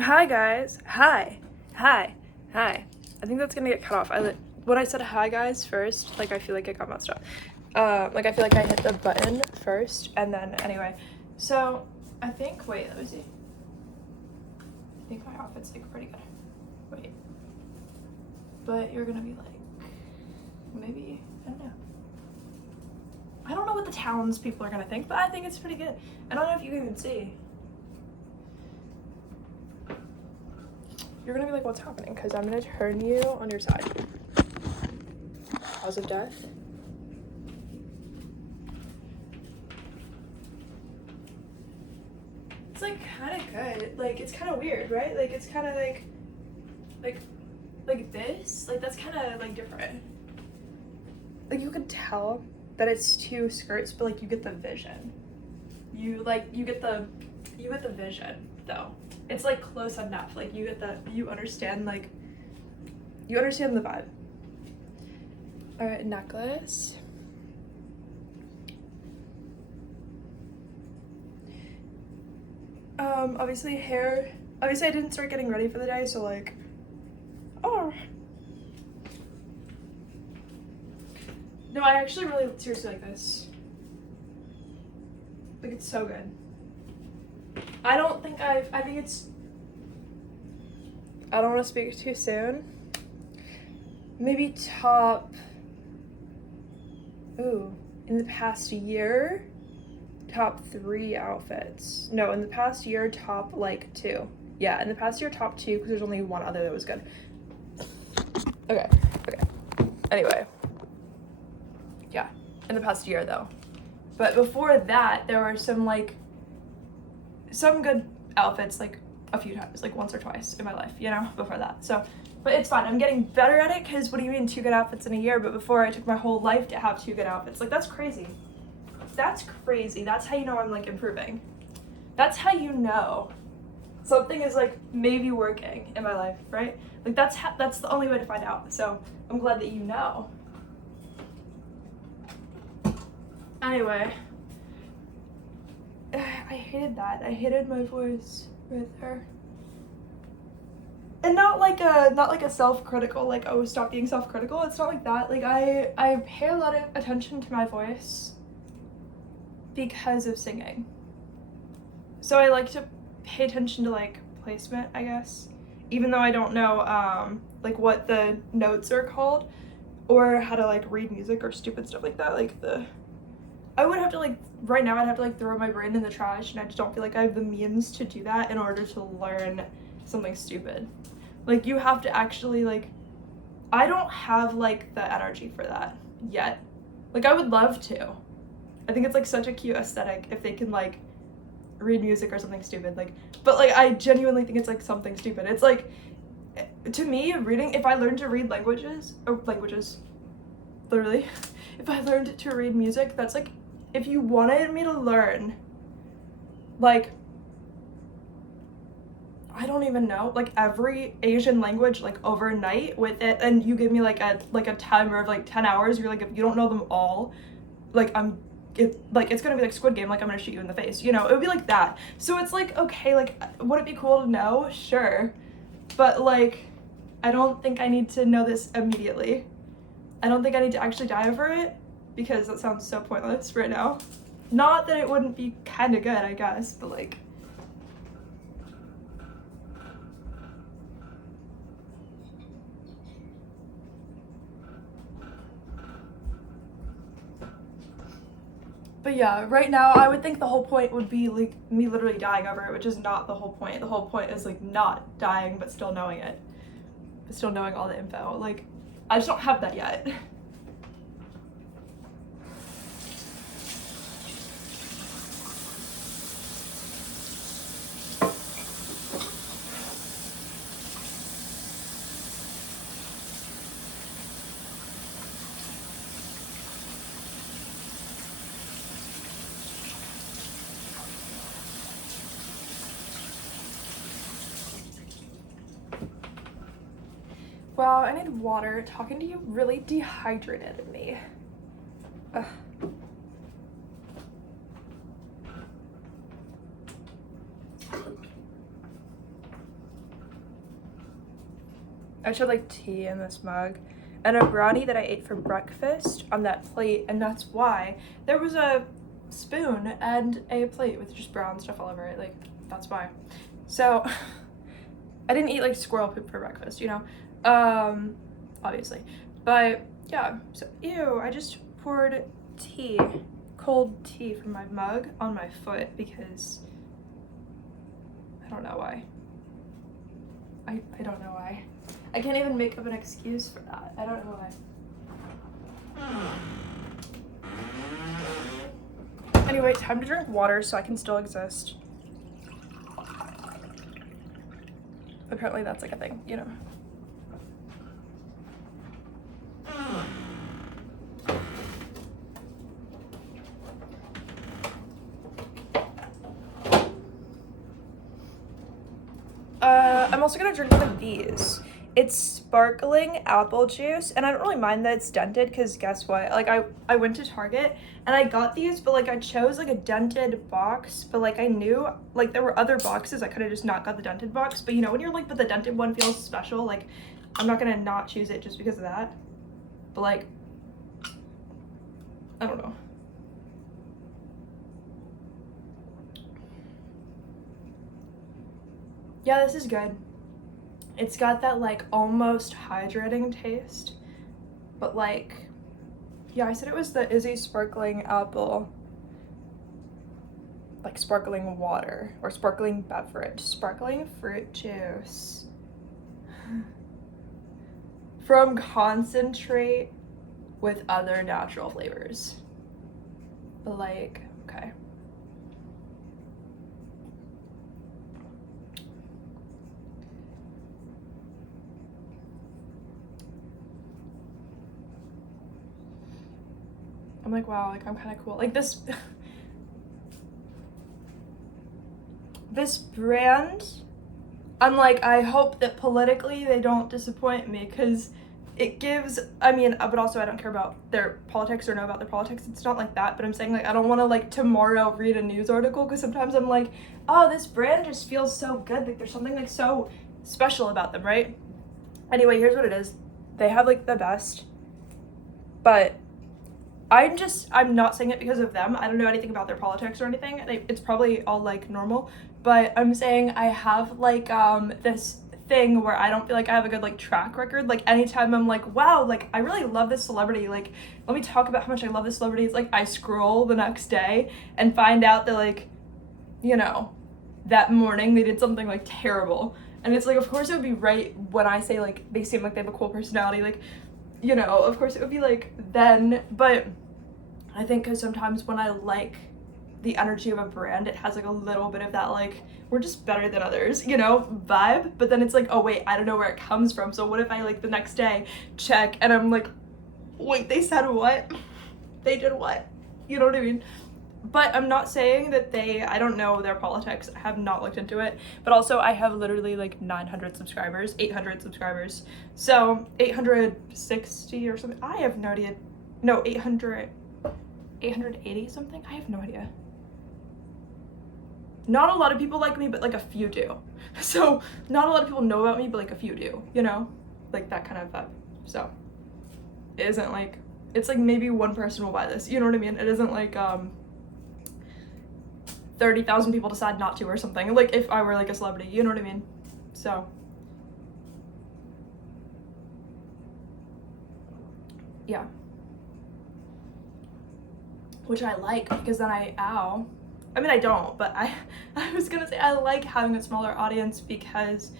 Hi guys. Hi. Hi. Hi. I think that's gonna get cut off. When I said hi guys first, like I feel like it got messed up. Like I feel like I hit the button first and then anyway. So I think let me see. I think my outfit's like pretty good. Wait. But you're gonna be like maybe I don't know. I don't know what the townspeople are gonna think, but I think it's pretty good. I don't know if you can even see. You're gonna be like, what's happening? Because I'm gonna turn you on your side. Cause of death. It's like kind of good. Like it's kind of weird, right? Like it's kind of like this. Like that's kind of like different. Like you can tell that it's two skirts, but like you get the vision. You get the vision though. It's like close enough. Like you understand the vibe. All right, necklace. Obviously hair. Obviously I didn't start getting ready for the day, so like, oh. No, I actually really seriously like this. Like it's so good. I think it's, I don't want to speak too soon. Maybe top, in the past year, top 3 outfits. No, in the past year, top like 2. Yeah, in the past year, top 2, because there's only one other that was good. Okay. Anyway. Yeah, in the past year though. But before that, there were some good outfits like a few times, like once or twice in my life, before that. So, but it's fine. I'm getting better at it because what do you mean 2 good outfits in a year? But before I took my whole life to have 2 good outfits. Like that's crazy. That's crazy. That's how you know I'm like improving. That's how you know something is like maybe working in my life, right? Like that's the only way to find out. So I'm glad that you know. Anyway, I hated that. I hated my voice right there. And not like a self-critical, like, oh, stop being self-critical. It's not like that. Like I pay a lot of attention to my voice because of singing. So I like to pay attention to like placement, I guess. Even though I don't know like what the notes are called or how to like read music or stupid stuff like that. I would have to like, right now I'd have to like throw my brain in the trash, and I just don't feel like I have the means to do that in order to learn something stupid. Like you have to actually like, I don't have like the energy for that yet. Like I would love to. I think it's like such a cute aesthetic if they can like read music or something stupid. Like, but like I genuinely think it's like something stupid. It's like, to me, reading, if I learned to read languages, literally, if I learned to read music, that's like, if you wanted me to learn, like, I don't even know, like every Asian language like overnight with it, and you give me like a timer of like 10 hours, you're like, if you don't know them all, like it's gonna be like Squid Game, like I'm gonna shoot you in the face, it would be like that. So it's like, okay, like would it be cool to know? Sure. But like, I don't think I need to know this immediately. I don't think I need to actually die over it, because that sounds so pointless right now. Not that it wouldn't be kind of good, I guess, but like, but yeah, right now I would think the whole point would be like me literally dying over it, which is not the whole point. The whole point is like not dying but still knowing it, but still knowing all the info. Like I just don't have that yet. Wow, I need water. Talking to you really dehydrated me. Ugh. I should like tea in this mug and a brownie that I ate for breakfast on that plate, and that's why there was a spoon and a plate with just brown stuff all over it. Like, that's why. So I didn't eat like squirrel poop for breakfast, you know? Obviously. But yeah, so ew, I just poured tea, cold tea from my mug on my foot because I don't know why. I don't know why. I can't even make up an excuse for that. I don't know why. Anyway, time to drink water so I can still exist. Apparently that's like a thing, you know. I'm also gonna drink one of these. It's sparkling apple juice, and I don't really mind that it's dented because guess what? Like I went to Target and I got these, but like I chose like a dented box, but like I knew like there were other boxes. I could have just not got the dented box, but you know when you're like, but the dented one feels special, like I'm not gonna not choose it just because of that. But like, I don't know. Yeah, this is good. It's got that like almost hydrating taste, but like, yeah, I said it was the Izzy sparkling apple, like sparkling water or sparkling beverage, sparkling fruit juice from concentrate with other natural flavors. But like, okay. I'm like, wow, like I'm kind of cool. Like this, this brand, I'm like, I hope that politically they don't disappoint me because it gives, I mean, but also I don't care about their politics or know about their politics. It's not like that, but I'm saying like, I don't want to like tomorrow read a news article because sometimes I'm like, oh, this brand just feels so good. Like there's something like so special about them, right? Anyway, here's what it is. They have like the best, but I'm not saying it because of them. I don't know anything about their politics or anything. It's probably all like normal, but I'm saying I have like this thing where I don't feel like I have a good like track record. Like anytime I'm like, wow, like I really love this celebrity, like let me talk about how much I love this celebrity. It's like I scroll the next day and find out that like, you know, that morning they did something like terrible. And it's like, of course it would be right when I say like they seem like they have a cool personality, like, you know, of course it would be like then, but I think because sometimes when I like the energy of a brand, it has like a little bit of that like, we're just better than others, you know, vibe. But then it's like, oh wait, I don't know where it comes from. So what if I like the next day check and I'm like, wait, they said what? They did what? You know what I mean? But I'm not saying that I don't know their politics. I have not looked into it. But also I have literally like 900 subscribers, 800 subscribers. So 860 or something. I have no idea. No, 880 something? I have no idea. Not a lot of people like me, but like a few do. So not a lot of people know about me, but like a few do, you know? Like that kind of vibe. So it isn't like, it's like maybe one person will buy this, you know what I mean? It isn't like 30,000 people decide not to or something. Like if I were like a celebrity, you know what I mean? So yeah. Which I like because then I mean I don't, but I was gonna say I like having a smaller audience because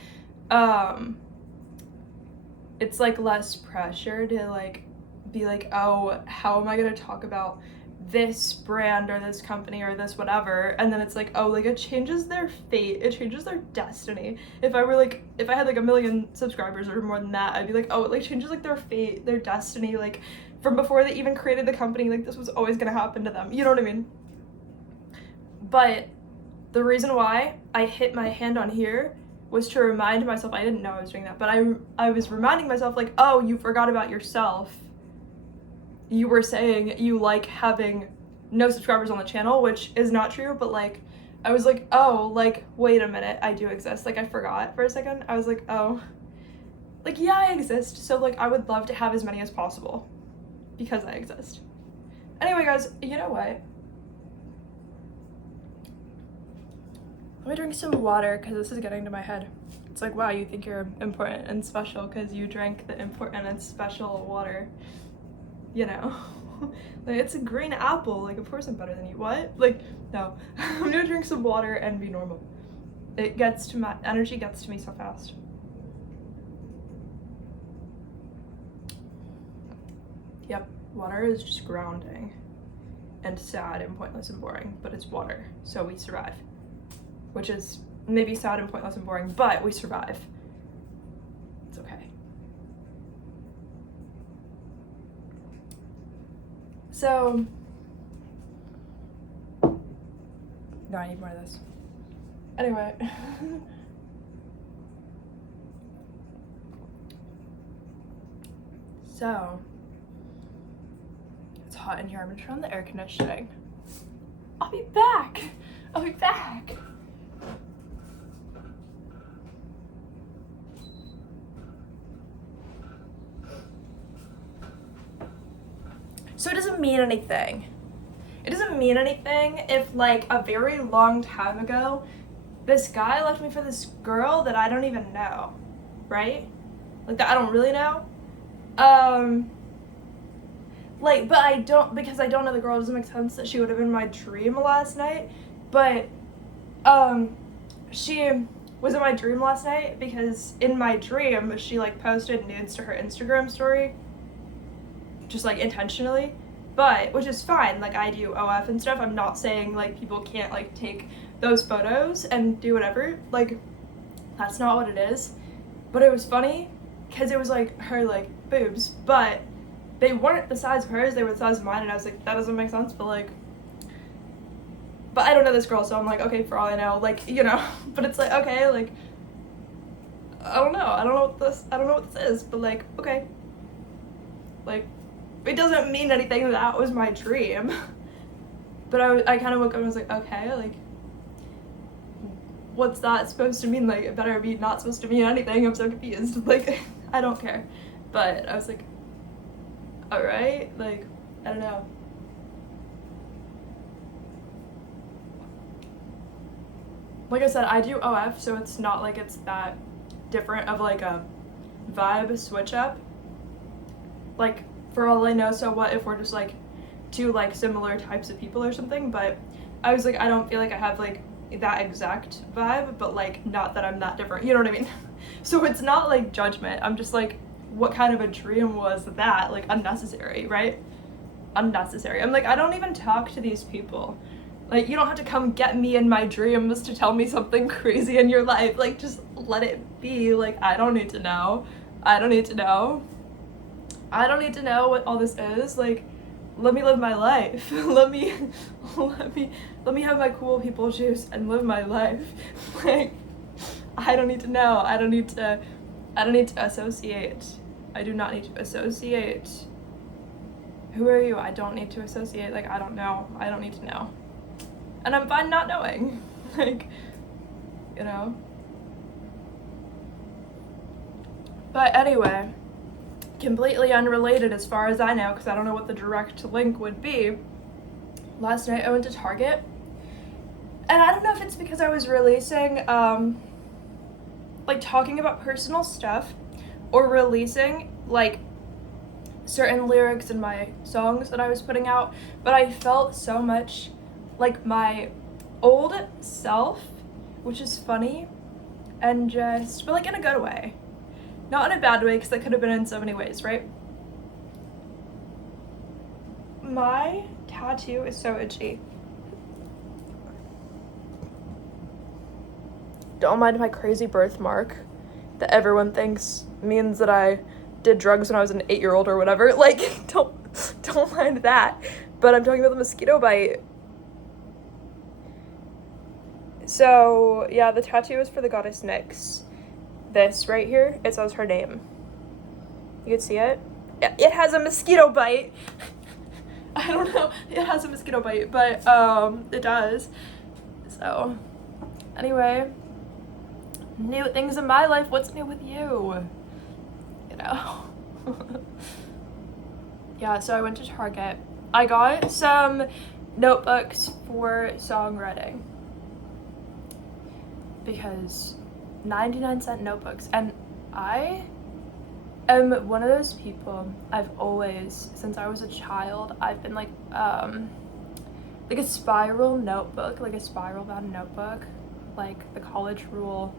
it's like less pressure to like be like, oh, how am I gonna talk about this brand or this company or this whatever, and then it's like, oh, like it changes their fate, it changes their destiny. If I had like 1 million subscribers or more than that, I'd be like, oh, it like changes like their fate, their destiny, like from before they even created the company, like this was always gonna happen to them, you know what I mean? But the reason why I hit my hand on here was to remind myself, I didn't know I was doing that, but I was reminding myself like, oh, you forgot about yourself. You were saying you like having no subscribers on the channel, which is not true, but like I was like, oh, like wait a minute, I do exist. Like I forgot for a second. I was like, oh, Like, yeah, I exist, so like I would love to have as many as possible because I exist. Anyway, guys, you know what? Let me drink some water because this is getting to my head. It's like, wow, you think you're important and special because you drank the important and special water. You know? Like, it's a green apple. Like, of course I'm better than you. What? Like, no. I'm gonna drink some water and be normal. It gets to my energy gets to me so fast. Yep, water is just grounding and sad and pointless and boring, but it's water, so we survive. Which is maybe sad and pointless and boring, but we survive. It's okay. So, no, I need more of this. Anyway. So, it's hot in here. I'm gonna turn on the air conditioning. I'll be back. I'll be back. So it doesn't mean anything. It doesn't mean anything if, like, a very long time ago, this guy left me for this girl that I don't even know, right? Like, that I don't really know. Like, but I don't, because I don't know the girl, it doesn't make sense that she would have been my dream last night, but, she was in my dream last night because in my dream, she, like, posted nudes to her Instagram story, just, like, intentionally, but, which is fine, like, I do OF and stuff. I'm not saying, like, people can't, like, take those photos and do whatever, like, that's not what it is, but it was funny, because it was, like, her, like, boobs, but they weren't the size of hers, they were the size of mine, and I was like, that doesn't make sense, but, like, but I don't know this girl, so I'm like, okay, for all I know, like, you know, but it's like, okay, like, I don't know what this is, but, like, okay, like, it doesn't mean anything that was my dream, but I kind of woke up and was like, okay, like, what's that supposed to mean? Like, it better be not supposed to mean anything. I'm so confused. Like, I don't care, but I was like, all right, like, I don't know. Like I said, I do OF, so it's not like it's that different of like a vibe switch up. Like, for all I know, so what if we're just like two like similar types of people or something, but I was like, I don't feel like I have like that exact vibe, but like not that I'm that different, you know what I mean? So it's not like judgment, I'm just like, what kind of a dream was that? Like, unnecessary, right? Unnecessary. I'm like, I don't even talk to these people. Like, you don't have to come get me in my dreams to tell me something crazy in your life. Like, just let it be. Like, I don't need to know. I don't need to know. I don't need to know what all this is. Like, let me live my life. let me have my cool people juice and live my life. Like, I don't need to know. I don't need to associate. I do not need to associate. Who are you? I don't need to associate. Like, I don't know. I don't need to know. And I'm fine not knowing. Like, you know. But anyway, completely unrelated as far as I know, because I don't know what the direct link would be. Last night I went to Target, and I don't know if it's because I was releasing, like, talking about personal stuff, or releasing, like, certain lyrics in my songs that I was putting out, but I felt so much like my old self, which is funny, and just, but like in a good way. Not in a bad way, because that could have been in so many ways, right? My tattoo is so itchy. Don't mind my crazy birthmark that everyone thinks means that I did drugs when I was an 8-year-old or whatever. Like, don't mind that. But I'm talking about the mosquito bite. So, yeah, the tattoo is for the goddess Nyx. This right here, it says her name. You can see it? It has a mosquito bite. I don't know, it has a mosquito bite, but it does. So, anyway, new things in my life. What's new with you? you know. Yeah, so I went to Target. I got some notebooks for songwriting because 99-cent notebooks, and I am one of those people. I've always, since I was a child, I've been like a spiral notebook, like a spiral bound notebook, like the college rule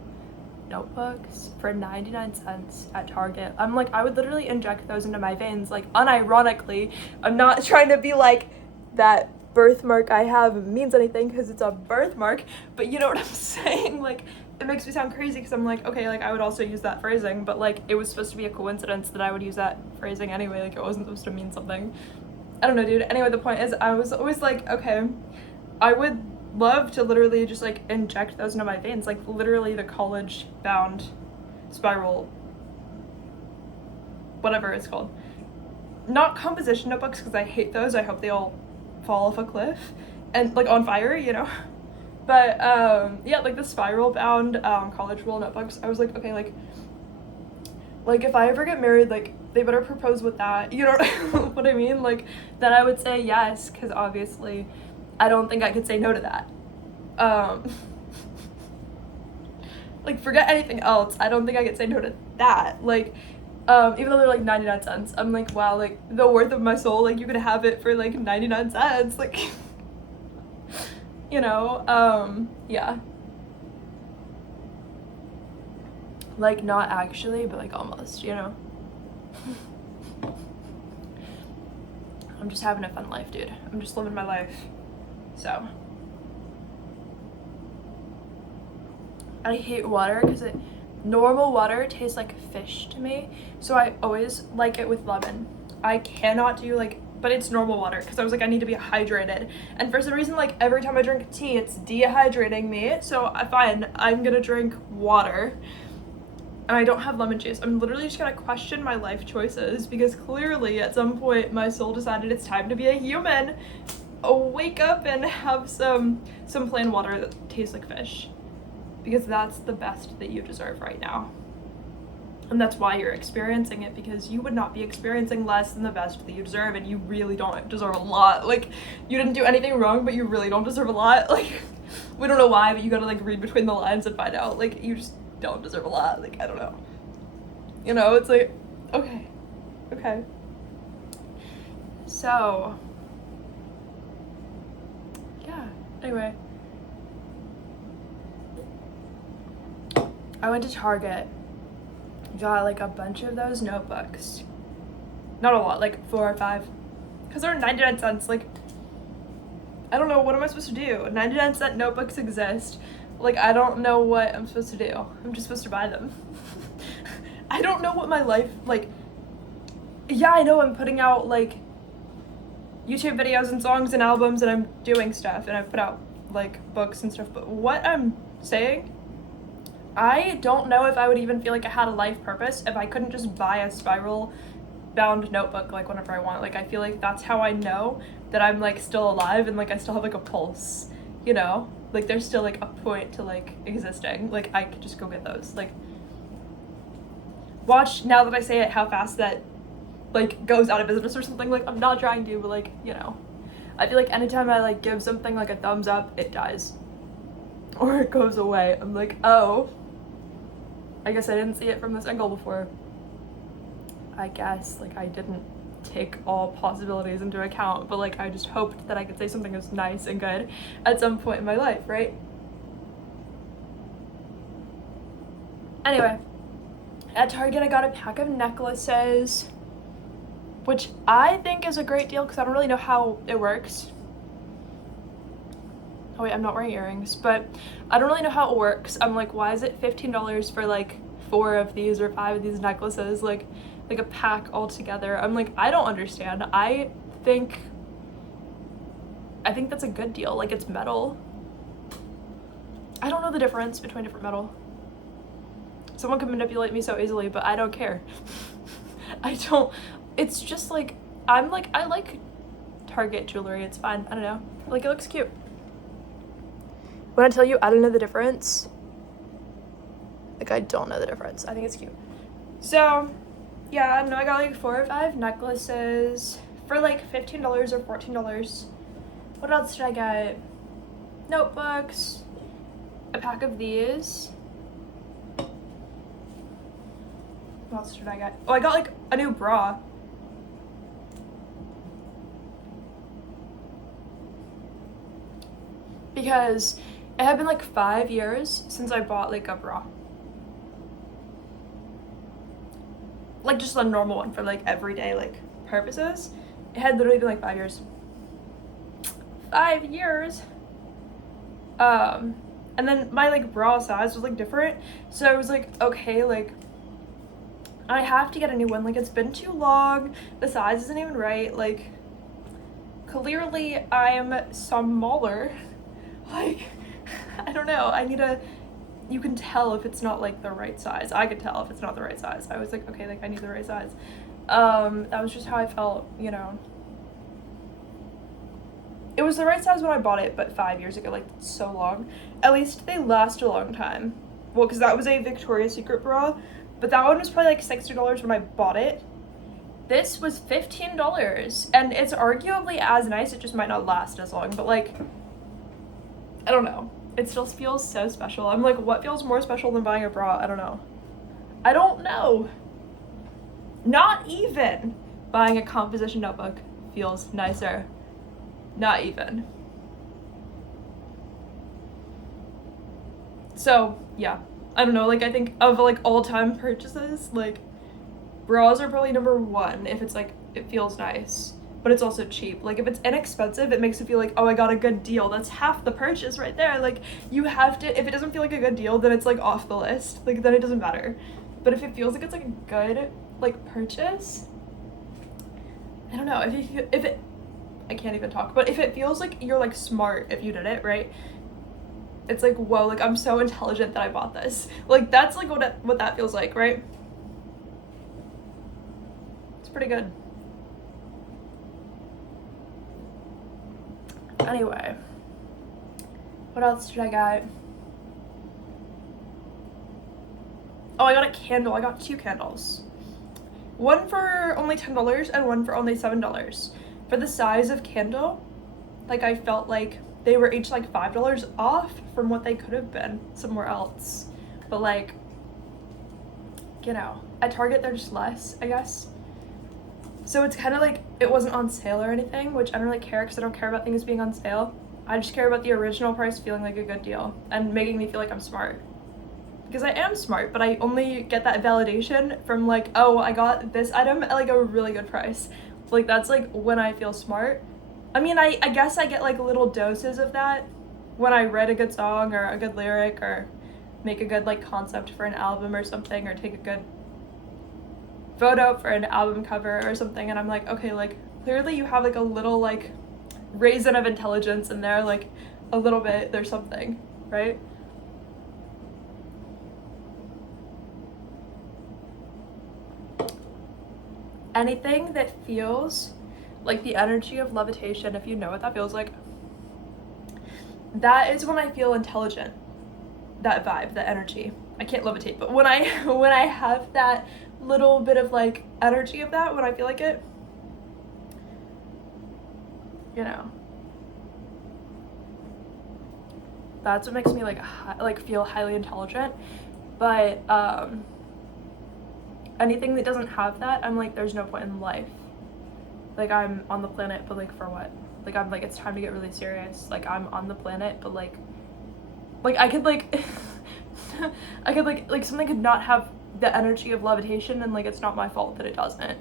notebooks for 99 cents at Target. I'm like, I would literally inject those into my veins, like unironically. I'm not trying to be like that birthmark I have means anything because it's a birthmark, but you know what I'm saying? Like, it makes me sound crazy because I'm like, okay, like I would also use that phrasing, but like it was supposed to be a coincidence that I would use that phrasing anyway, like it wasn't supposed to mean something. I don't know, dude. Anyway, the point is I was always like, okay, I would love to literally just like inject those into my veins, like literally the college bound spiral, whatever it's called. Not composition notebooks because I hate those. I hope they all fall off a cliff and like on fire, you know. But yeah, like the spiral bound college rule notebooks. I was like, okay, like if I ever get married, like they better propose with that, you know what I mean? Like then I would say yes, because obviously I don't think I could say no to that. Like forget anything else, I don't think I could say no to that. Like even though they're like 99 cents, I'm like, wow, like the worth of my soul, like you could have it for like 99 cents, like you know. Yeah, like not actually, but like almost, you know. I'm just having a fun life, dude. I'm just living my life. So I hate water because normal water tastes like fish to me, so I always like it with lemon. I cannot do like, but it's normal water because I was like, I need to be hydrated, and for some reason, like every time I drink tea it's dehydrating me, so fine, I'm gonna drink water. And I don't have lemon juice. I'm literally just gonna question my life choices because clearly at some point my soul decided it's time to be a human. Wake up and have some plain water that tastes like fish, because that's the best that you deserve right now. And that's why you're experiencing it, because you would not be experiencing less than the best that you deserve, and you really don't deserve a lot. Like, you didn't do anything wrong, but you really don't deserve a lot. Like, we don't know why, but you gotta like read between the lines and find out. Like, you just don't deserve a lot. Like, I don't know. You know, it's like, okay. So, yeah, anyway. I went to Target, got like a bunch of those notebooks. Not a lot, like 4 or 5. Because they're 99 cents, like, I don't know, what am I supposed to do? 99-cent notebooks exist. Like, I don't know what I'm supposed to do. I'm just supposed to buy them. I don't know what my life, like, yeah, I know I'm putting out, like, YouTube videos and songs and albums, and I'm doing stuff, and I've put out, like, books and stuff, but what I'm saying, I don't know if I would even feel like I had a life purpose if I couldn't just buy a spiral bound notebook, like, whenever I want. Like, I feel like that's how I know that I'm, like, still alive and, like, I still have, like, a pulse, you know? Like, there's still, like, a point to, like, existing. Like, I could just go get those. Like, watch, now that I say it, how fast that, like, goes out of business or something. Like, I'm not trying to, but, like, you know. I feel like anytime I, like, give something, like, a thumbs up, it dies. Or it goes away. I'm like, oh, I guess I didn't see it from this angle before. I guess, like, I didn't take all possibilities into account, but, like, I just hoped that I could say something that was nice and good at some point in my life, right? Anyway, at Target I got a pack of necklaces, which I think is a great deal because I don't really know how it works. Oh wait, I'm not wearing earrings, but I don't really know how it works. I'm like, why is it $15 for like 4 of these or 5 of these necklaces, like a pack all together? I'm like, I don't understand. I think that's a good deal. Like, it's metal. I don't know the difference between different metal. Someone can manipulate me so easily, but I don't care. It's just like, I like Target jewelry. It's fine. I don't know. Like, it looks cute. When I tell you I don't know the difference, like, I don't know the difference. I think it's cute. So, Yeah, no, I got like 4 or 5 necklaces for like $15 or $14. What else did I get? Notebooks, a pack of these. What else did I get? Oh, I got like a new bra. Because it had been like 5 years since I bought like a bra. Like just a normal one for like everyday like purposes. It had literally been like 5 years. 5 years. And then my like bra size was like different. So I was like, okay, like I have to get a new one. Like it's been too long. The size isn't even right. Like clearly I'm smaller. Like I don't know. I need a, you can tell if it's not like the right size. I could tell if it's not the right size. I was like, okay, like I need the right size. That was just how I felt, you know. It was the right size when I bought it, but 5 years ago, like so long. At least they last a long time. Well, because that was a Victoria's Secret bra, but that one was probably like $60 when I bought it. This was $15, and it's arguably as nice, it just might not last as long, but like, I don't know. It still feels so special. I'm like, what feels more special than buying a bra? I don't know. I don't know. Not even buying a composition notebook feels nicer. Not even. So, yeah. I don't know, like, I think of, like, all-time purchases, like, bras are probably number 1 if it's, like, it feels nice. But it's also cheap. Like, if it's inexpensive, it makes it feel like, oh, I got a good deal. That's half the purchase right there. Like, you have to, if it doesn't feel like a good deal, then it's, like, off the list. Like, then it doesn't matter. But if it feels like it's, like, a good, like, purchase, I don't know. If it, I can't even talk. But if it feels like you're, like, smart if you did it, right? It's like, whoa, like, I'm so intelligent that I bought this. Like, that's, like, what that feels like, right? It's pretty good. Anyway, what else did I get? Oh, I got a candle. I got 2 candles. One for only $10 and one for only $7. For the size of candle, like, I felt like they were each like $5 off from what they could have been somewhere else. But like, you know, at Target they're just less, I guess. So it's kind of like it wasn't on sale or anything, which I don't really care because I don't care about things being on sale. I just care about the original price feeling like a good deal and making me feel like I'm smart. Because I am smart, but I only get that validation from like, oh, I got this item at like a really good price. Like that's like when I feel smart. I mean, I guess I get like little doses of that when I write a good song or a good lyric or make a good like concept for an album or something, or take a good photo for an album cover or something, and I'm like, okay, like clearly you have like a little like raisin of intelligence in there, like a little bit, there's something, right? Anything that feels like the energy of levitation, if you know what that feels like, that is when I feel intelligent. That vibe, that energy. I can't levitate, but when I have that little bit of like energy of that, when I feel like it, you know, that's what makes me like feel highly intelligent. But anything that doesn't have that, I'm like, there's no point in life. Like, I'm on the planet, but like for what? Like, I'm like, it's time to get really serious. Like, I'm on the planet, but like I could like I could like something could not have the energy of levitation, and like it's not my fault that it doesn't.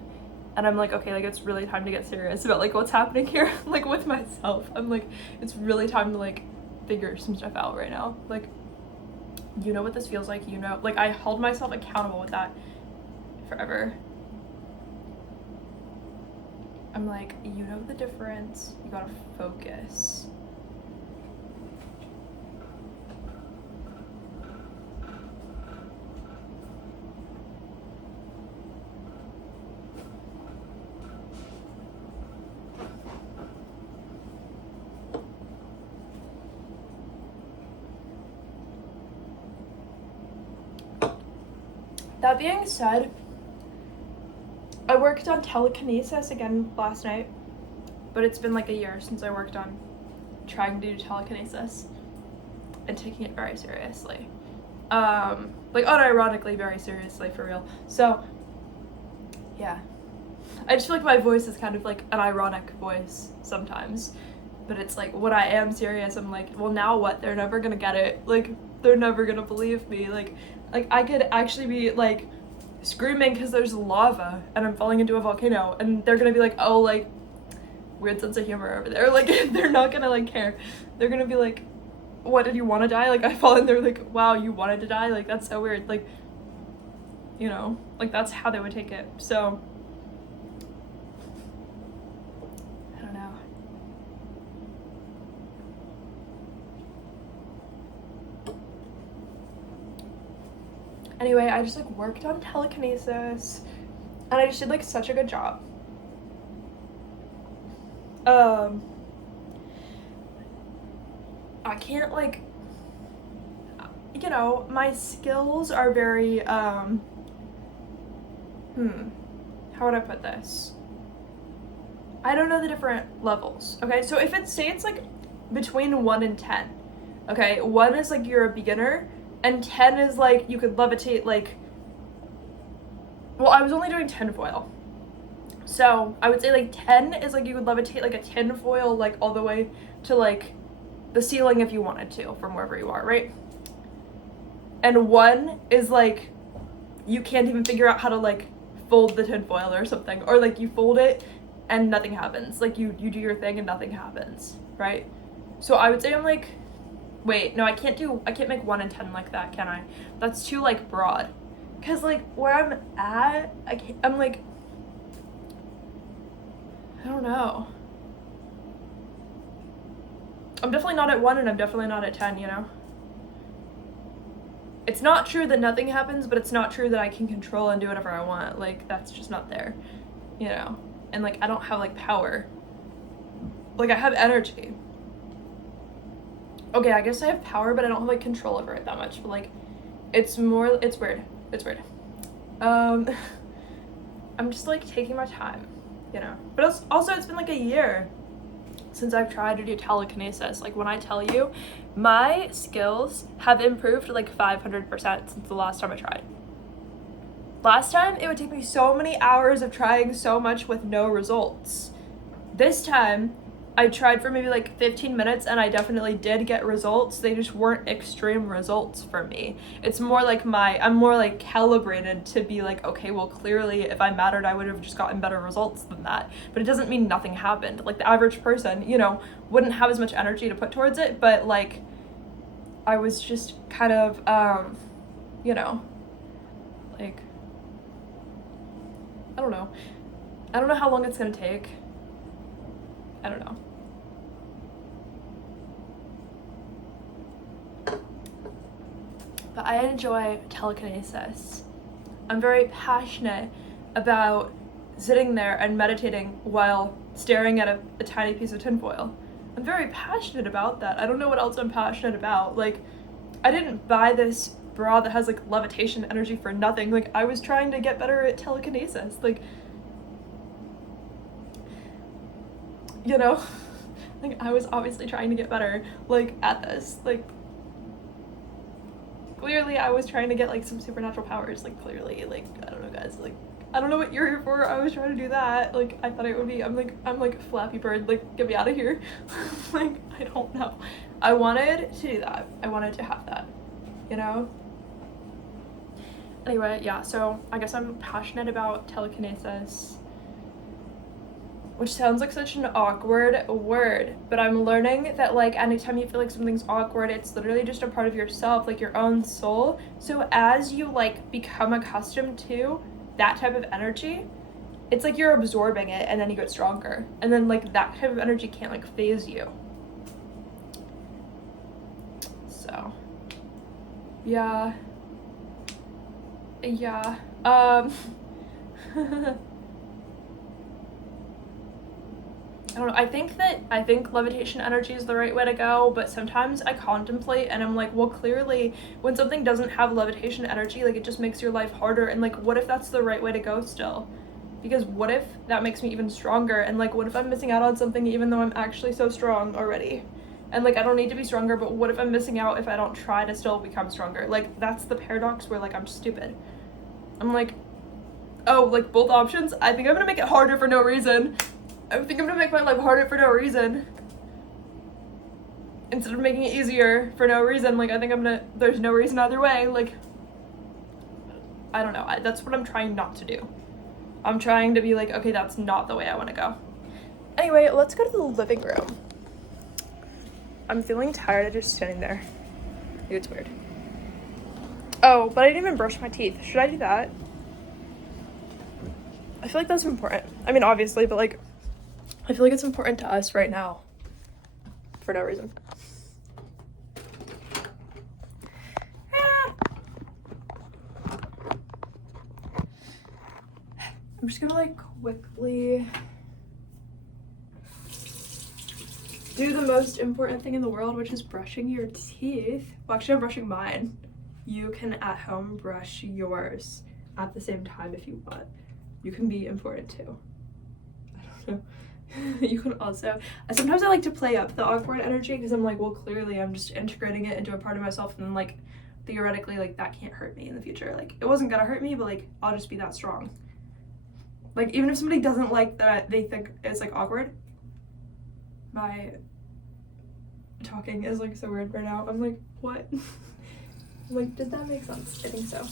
And I'm like, okay, like it's really time to get serious about like what's happening here, like with myself. I'm like, it's really time to like figure some stuff out right now. Like, you know what this feels like, you know, like I held myself accountable with that forever. I'm like, you know the difference, you gotta focus. That being said, I worked on telekinesis again last night, but it's been like a year since I worked on trying to do telekinesis and taking it very seriously. Like unironically very seriously, for real. So, yeah. I just feel like my voice is kind of like an ironic voice sometimes. But it's like, when I am serious, I'm like, well, now what? They're never gonna get it. Like, they're never gonna believe me. Like I could actually be, like, screaming because there's lava and I'm falling into a volcano, and they're gonna be like, oh, like, weird sense of humor over there. Like, they're not gonna, like, care. They're gonna be like, what, did you want to die? Like, I fall in there, like, wow, you wanted to die? Like, that's so weird. Like, you know, like, that's how they would take it. So, I don't know. Anyway, I just, like, worked on telekinesis, and I just did, like, such a good job. I can't, like, you know, my skills are very, how would I put this? I don't know the different levels, okay? So if it's, say it's, like, between 1 and 10, okay? 1 is, like, you're a beginner, and 10 is, like, you could levitate, like, well, I was only doing tinfoil. So I would say, like, 10 is, like, you would levitate, like, a tinfoil, like, all the way to, like, the ceiling if you wanted to, from wherever you are, right? And 1 is, like, you can't even figure out how to, like, fold the tinfoil or something. Or, like, you fold it and nothing happens. Like, you do your thing and nothing happens, right? So I would say I'm, like, wait, no, I can't make 1 and 10 like that, can I? That's too, like, broad. Because, like, where I'm at, I'm, like, I don't know. I'm definitely not at 1 and I'm definitely not at 10, you know? It's not true that nothing happens, but it's not true that I can control and do whatever I want. Like, that's just not there, you know? And, like, I don't have, like, power. Like, I have energy. Okay, I guess I have power, but I don't have, like, control over it that much. But, like, it's weird. It's weird. I'm just, like, taking my time, you know? But also, it's been, like, a year since I've tried to do telekinesis. Like, when I tell you, my skills have improved, like, 500% since the last time I tried. Last time, it would take me so many hours of trying so much with no results. This time, I tried for maybe, like, 15 minutes, and I definitely did get results. They just weren't extreme results for me. It's more like I'm more, like, calibrated to be like, okay, well, clearly, if I mattered, I would have just gotten better results than that. But it doesn't mean nothing happened. Like, the average person, you know, wouldn't have as much energy to put towards it, but, like, I was just kind of, you know, like, I don't know. I don't know how long it's gonna take. I don't know. But I enjoy telekinesis. I'm very passionate about sitting there and meditating while staring at a tiny piece of tinfoil. I'm very passionate about that. I don't know what else I'm passionate about. Like, I didn't buy this bra that has, like, levitation energy for nothing. Like, I was trying to get better at telekinesis. Like, you know, like, I was obviously trying to get better, like, at this. Like, clearly I was trying to get, like, some supernatural powers. Like, clearly, like, I don't know, guys. Like, I don't know what you're here for. I was trying to do that. Like, I thought it would be, I'm like Flappy Bird. Like, get me out of here. Like, I don't know. I wanted to do that. I wanted to have that, you know? Anyway, yeah, so I guess I'm passionate about telekinesis, which sounds like such an awkward word, but I'm learning that, like, anytime you feel like something's awkward, it's literally just a part of yourself, like your own soul. So as you, like, become accustomed to that type of energy, it's like you're absorbing it and then you get stronger. And then, like, that type of energy can't, like, phase you. So, yeah. I don't know, I think levitation energy is the right way to go, but sometimes I contemplate and I'm like, well, clearly when something doesn't have levitation energy, like, it just makes your life harder, and, like, what if that's the right way to go still? because what if that makes me even stronger, and like what if I'm missing out on something even though I'm actually so strong already, and like I don't need to be stronger, but what if I'm missing out if I don't try to still become stronger? Like that's the paradox where like I'm stupid. I'm like, oh, like both options? I think I'm gonna make it harder for no reason. I think I'm gonna make my life harder for no reason instead of making it easier for no reason. Like I think there's no reason either way. Like I don't know, that's what I'm trying not to do. I'm trying to be like, okay, that's not the way I want to go. Anyway, let's go to the living room. I'm feeling tired of just standing there. It's weird. Oh, but I didn't even brush my teeth. Should I do that? I feel like that's important. I mean, obviously, but like, I feel like it's important to us right now. For no reason. I'm just gonna like quickly do the most important thing in the world, which is brushing your teeth. Well, actually, I'm brushing mine. You can at home brush yours at the same time if you want. You can be important too. I don't know. You can also, sometimes I like to play up the awkward energy because I'm like, well, clearly I'm just integrating it into a part of myself, and like theoretically, like that can't hurt me in the future. Like it wasn't gonna hurt me, but like I'll just be that strong. Like even if somebody doesn't like that, they think it's like awkward. My talking is like so weird right now. I'm like, what? I'm like, did that make sense? I think so.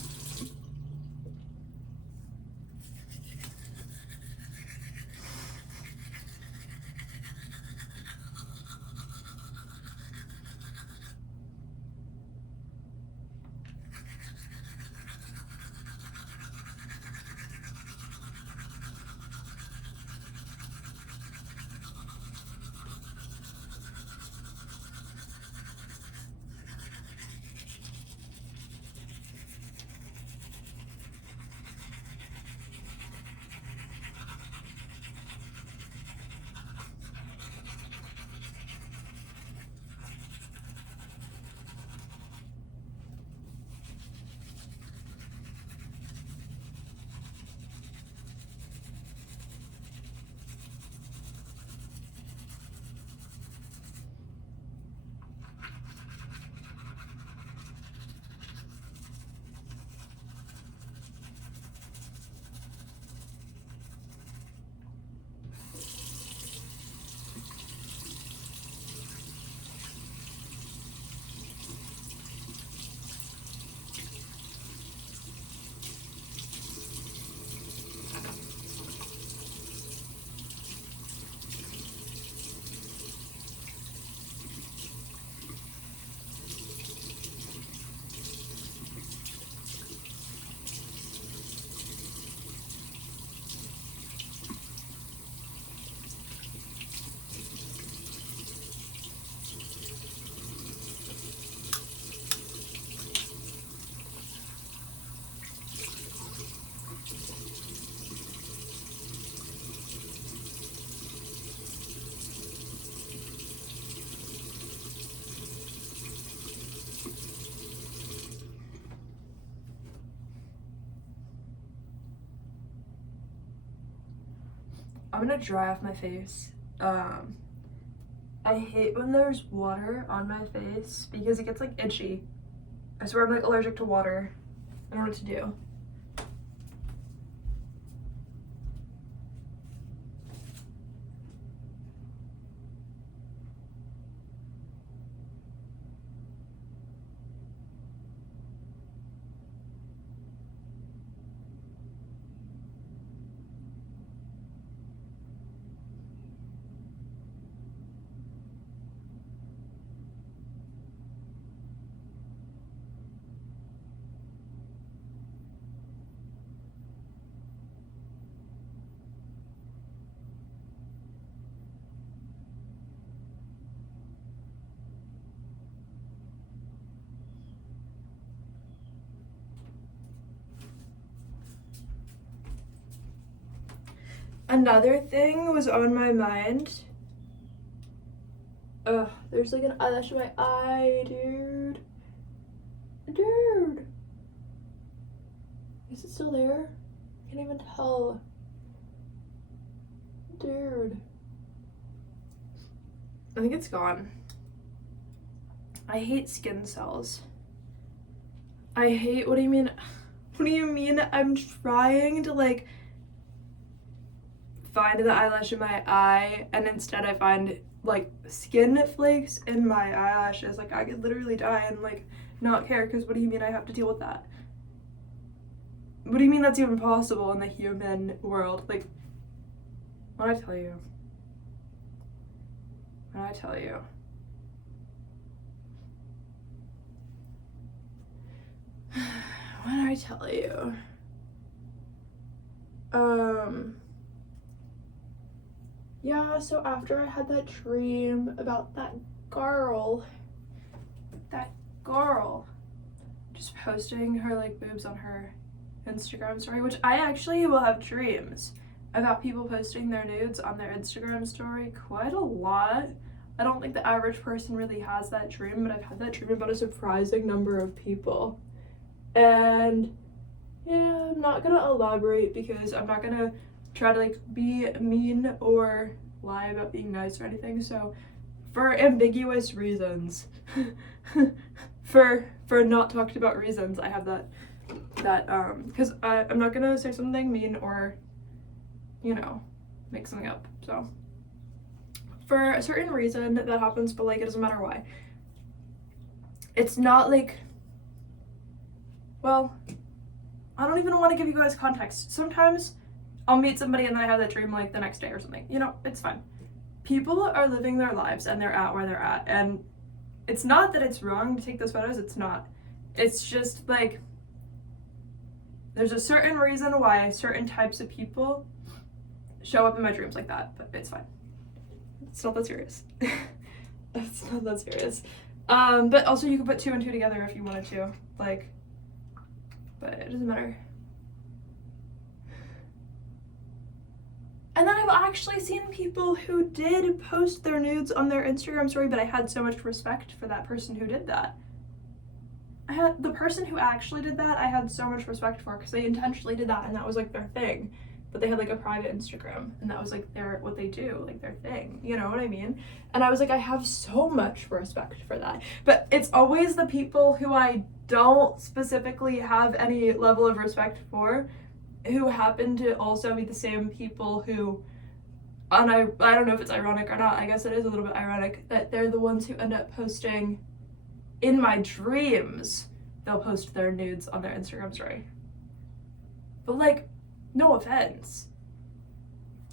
I'm gonna dry off my face. I hate when there's water on my face because it gets like itchy. I swear I'm like allergic to water. I don't know what to do. Another thing was on my mind. Ugh, there's like an eyelash in my eye, dude. Dude. Is it still there? I can't even tell. Dude. I think it's gone. I hate skin cells. I hate, what do you mean? What do you mean? I'm trying to like find the eyelash in my eye, and instead I find like skin flakes in my eyelashes. Like I could literally die and like not care, because what do you mean I have to deal with that? What do you mean that's even possible in the human world? Like, what did I tell you? What did I tell you? What did I tell you? Yeah, so after I had that dream about that girl just posting her like boobs on her Instagram story, which I actually will have dreams about people posting their nudes on their Instagram story quite a lot. I don't think the average person really has that dream, but I've had that dream about a surprising number of people. And yeah, I'm not gonna elaborate because I'm not gonna try to like be mean or lie about being nice or anything. So for ambiguous reasons, for not talked about reasons, I have that because I'm not gonna say something mean or, you know, make something up. So for a certain reason that happens, but like it doesn't matter why. It's not like, well, I don't even want to give you guys context. Sometimes I'll meet somebody and then I have that dream like the next day or something. You know, it's fine. People are living their lives and they're at where they're at. And it's not that it's wrong to take those photos. It's not. It's just like, there's a certain reason why certain types of people show up in my dreams like that, but it's fine. It's not that serious. It's not that serious. But also you could put 2 and 2 together if you wanted to. Like, but it doesn't matter. And then I've actually seen people who did post their nudes on their Instagram story, but I had so much respect for that person who did that. The person who actually did that, I had so much respect for, because they intentionally did that and that was like their thing. But they had like a private Instagram and that was like what they do, like their thing, you know what I mean? And I was like, I have so much respect for that. But it's always the people who I don't specifically have any level of respect for, who happen to also be the same people who, and I don't know if it's ironic or not, I guess it is a little bit ironic, that they're the ones who end up posting, in my dreams, they'll post their nudes on their Instagram story. But like, no offense.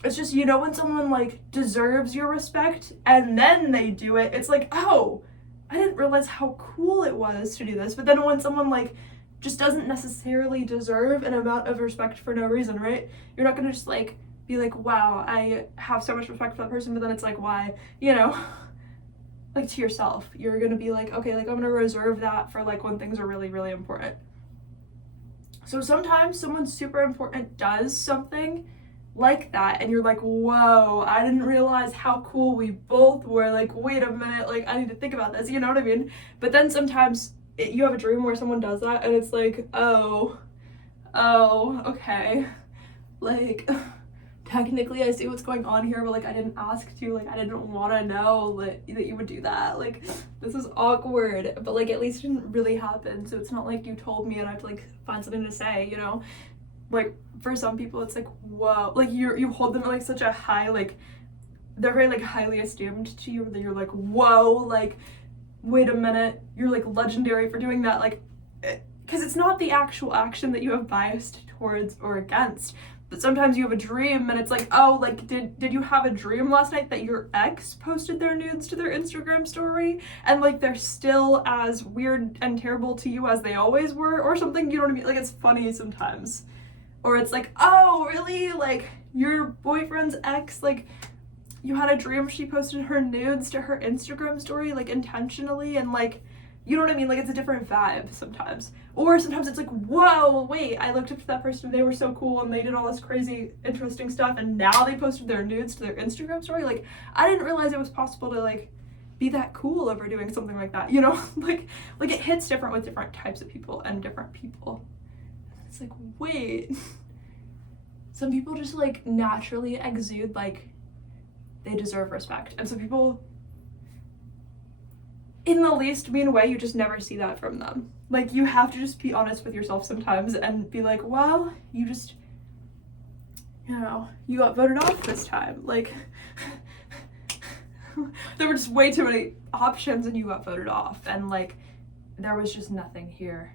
It's just, you know, when someone like deserves your respect and then they do it, it's like, oh, I didn't realize how cool it was to do this. But then when someone like just doesn't necessarily deserve an amount of respect for no reason, right? You're not gonna just like be like, wow, I have so much respect for that person, but then it's like, why? You know, like to yourself, you're gonna be like, okay, like I'm gonna reserve that for like when things are really, really important. So sometimes someone super important does something like that and you're like, whoa, I didn't realize how cool we both were. Like, wait a minute, like I need to think about this, you know what I mean? But then sometimes you have a dream where someone does that and it's like, oh, okay. Like, technically I see what's going on here, but like I didn't ask to, like I didn't want to know that you would do that. Like, this is awkward, but like at least it didn't really happen, so it's not like you told me and I have to like find something to say, you know? Like for some people it's like, whoa, like you hold them at like such a high, like they're very like highly esteemed to you, that you're like, whoa, like wait a minute, you're like legendary for doing that. Like, because it's not the actual action that you have biased towards or against. But sometimes you have a dream and it's like, oh, like, did you have a dream last night that your ex posted their nudes to their Instagram story? And like, they're still as weird and terrible to you as they always were or something, you know what I mean? Like, it's funny sometimes. Or it's like, oh, really? Like, your boyfriend's ex, like, you had a dream she posted her nudes to her Instagram story, like, intentionally, and like, you know what I mean? Like, it's a different vibe sometimes. Or sometimes it's like, whoa, wait, I looked up to that person, they were so cool, and they did all this crazy, interesting stuff, and now they posted their nudes to their Instagram story. Like, I didn't realize it was possible to, like, be that cool over doing something like that, you know? like it hits different with different types of people and different people. It's like, wait. some people just like naturally exude like they deserve respect, and some people, in the least mean way, you just never see that from them. Like, you have to just be honest with yourself sometimes and be like, well, you just, you know, you got voted off this time. Like, there were just way too many options and you got voted off, and like, there was just nothing here.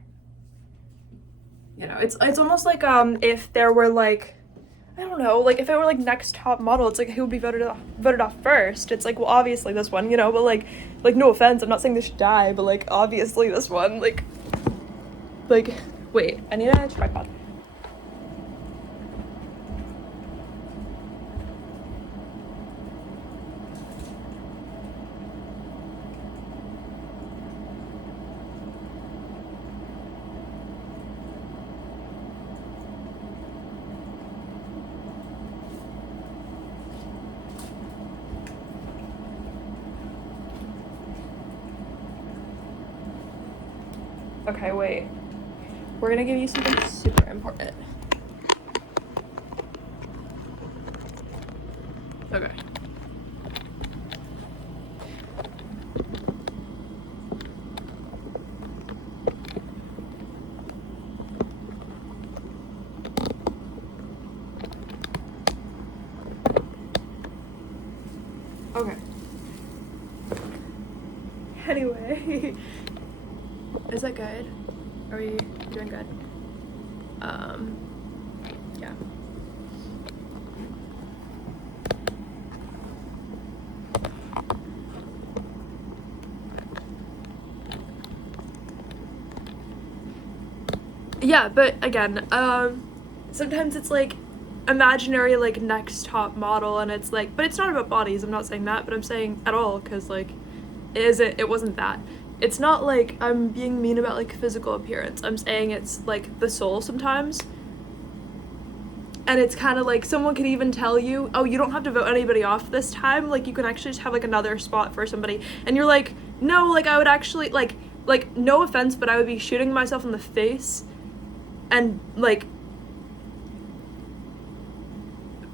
You know, it's almost like if there were like, I don't know, like if it were like next top model, it's like who would be voted off first. It's like, well, obviously this one, you know, but like no offense, I'm not saying they should die, but like obviously this one, like wait, I need a tripod. Okay, wait. We're gonna give you something super important. Okay. Okay. Anyway. Is that good? Are we doing good? Yeah. Yeah, but again, sometimes it's like imaginary, like next top model, and it's like, but it's not about bodies. I'm not saying that, but I'm saying at all, because like, it wasn't that. It's not like I'm being mean about like physical appearance. I'm saying it's like the soul sometimes. And it's kind of like someone could even tell you, oh, you don't have to vote anybody off this time. Like, you can actually just have like another spot for somebody. And you're like, no, like I would actually like no offense, but I would be shooting myself in the face and like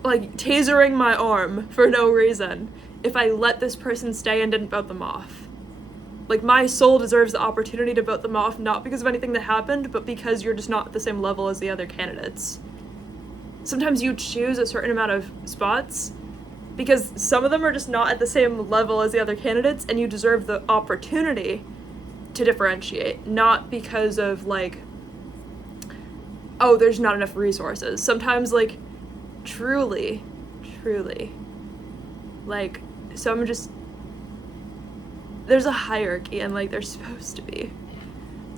tasering my arm for no reason if I let this person stay and didn't vote them off. Like, my soul deserves the opportunity to vote them off, not because of anything that happened, but because you're just not at the same level as the other candidates. Sometimes you choose a certain amount of spots because some of them are just not at the same level as the other candidates, and you deserve the opportunity to differentiate, not because of, like, oh, there's not enough resources. Sometimes, like, truly, like, some just, there's a hierarchy, and like there's supposed to be.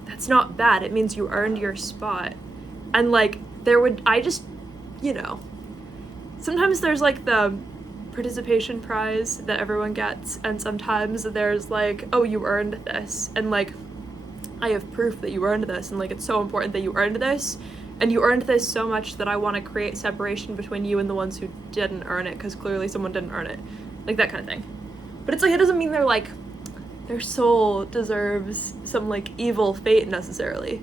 That's not bad. It means you earned your spot. And like I just, you know, sometimes there's like the participation prize that everyone gets, and sometimes there's like, oh, you earned this, and like I have proof that you earned this, and like it's so important that you earned this, and you earned this so much that I want to create separation between you and the ones who didn't earn it, because clearly someone didn't earn it, like that kind of thing. But it's like, it doesn't mean they're like, their soul deserves some like evil fate necessarily.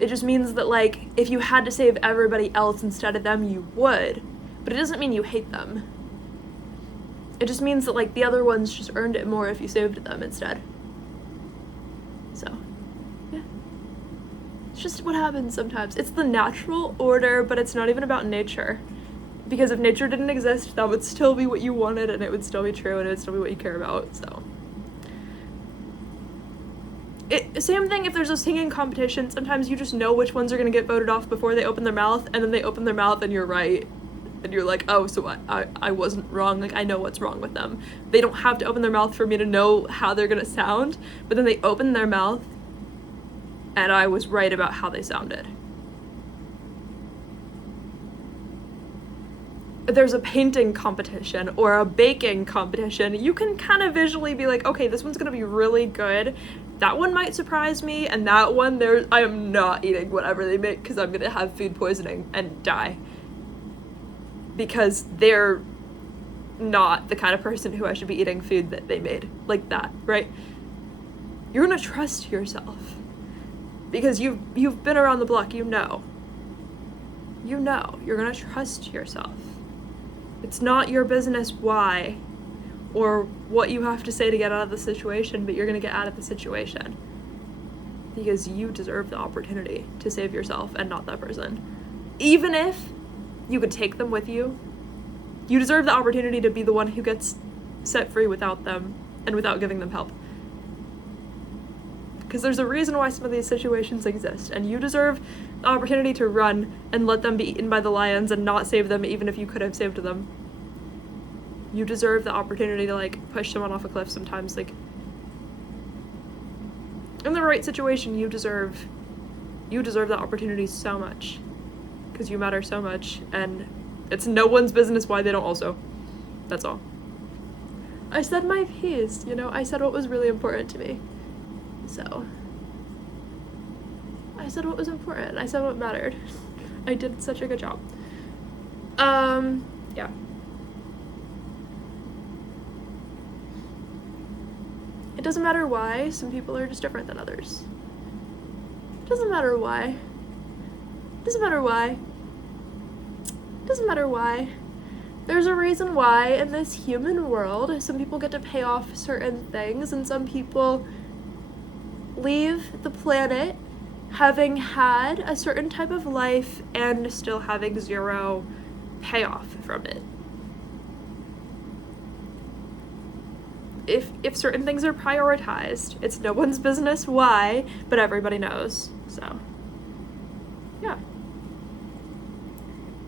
It just means that like if you had to save everybody else instead of them, you would, but it doesn't mean you hate them. It just means that like the other ones just earned it more if you saved them instead. So yeah, it's just what happens sometimes. It's the natural order, but it's not even about nature, because if nature didn't exist, that would still be what you wanted, and it would still be true, and it would still be what you care about. So same thing if there's a singing competition. Sometimes you just know which ones are going to get voted off before they open their mouth, and then they open their mouth and you're right. And you're like, oh, so I wasn't wrong. Like, I know what's wrong with them. They don't have to open their mouth for me to know how they're going to sound, but then they open their mouth and I was right about how they sounded. If there's a painting competition or a baking competition, you can kind of visually be like, okay, this one's going to be really good. That one might surprise me, and that one, I am not eating whatever they make because I'm gonna have food poisoning and die. Because they're not the kind of person who I should be eating food that they made. Like that, right? You're gonna trust yourself. Because you've been around the block, you know. you know, you're gonna trust yourself. It's not your business why or what you have to say to get out of the situation, but you're gonna get out of the situation because you deserve the opportunity to save yourself and not that person. Even if you could take them with you, you deserve the opportunity to be the one who gets set free without them and without giving them help. Because there's a reason why some of these situations exist, and you deserve the opportunity to run and let them be eaten by the lions and not save them even if you could have saved them. You deserve the opportunity to, like, push someone off a cliff sometimes. Like, in the right situation, you deserve the opportunity so much. Because you matter so much, and it's no one's business why they don't also. That's all. I said my piece, you know? I said what was really important to me. So, I said what was important. I said what mattered. I did such a good job. Yeah. It doesn't matter why. Some people are just different than others. It doesn't matter why. It doesn't matter why. It doesn't matter why. There's a reason why in this human world, some people get to pay off certain things, and some people leave the planet having had a certain type of life and still having zero payoff from it. If certain things are prioritized, it's no one's business why, but everybody knows. So, yeah.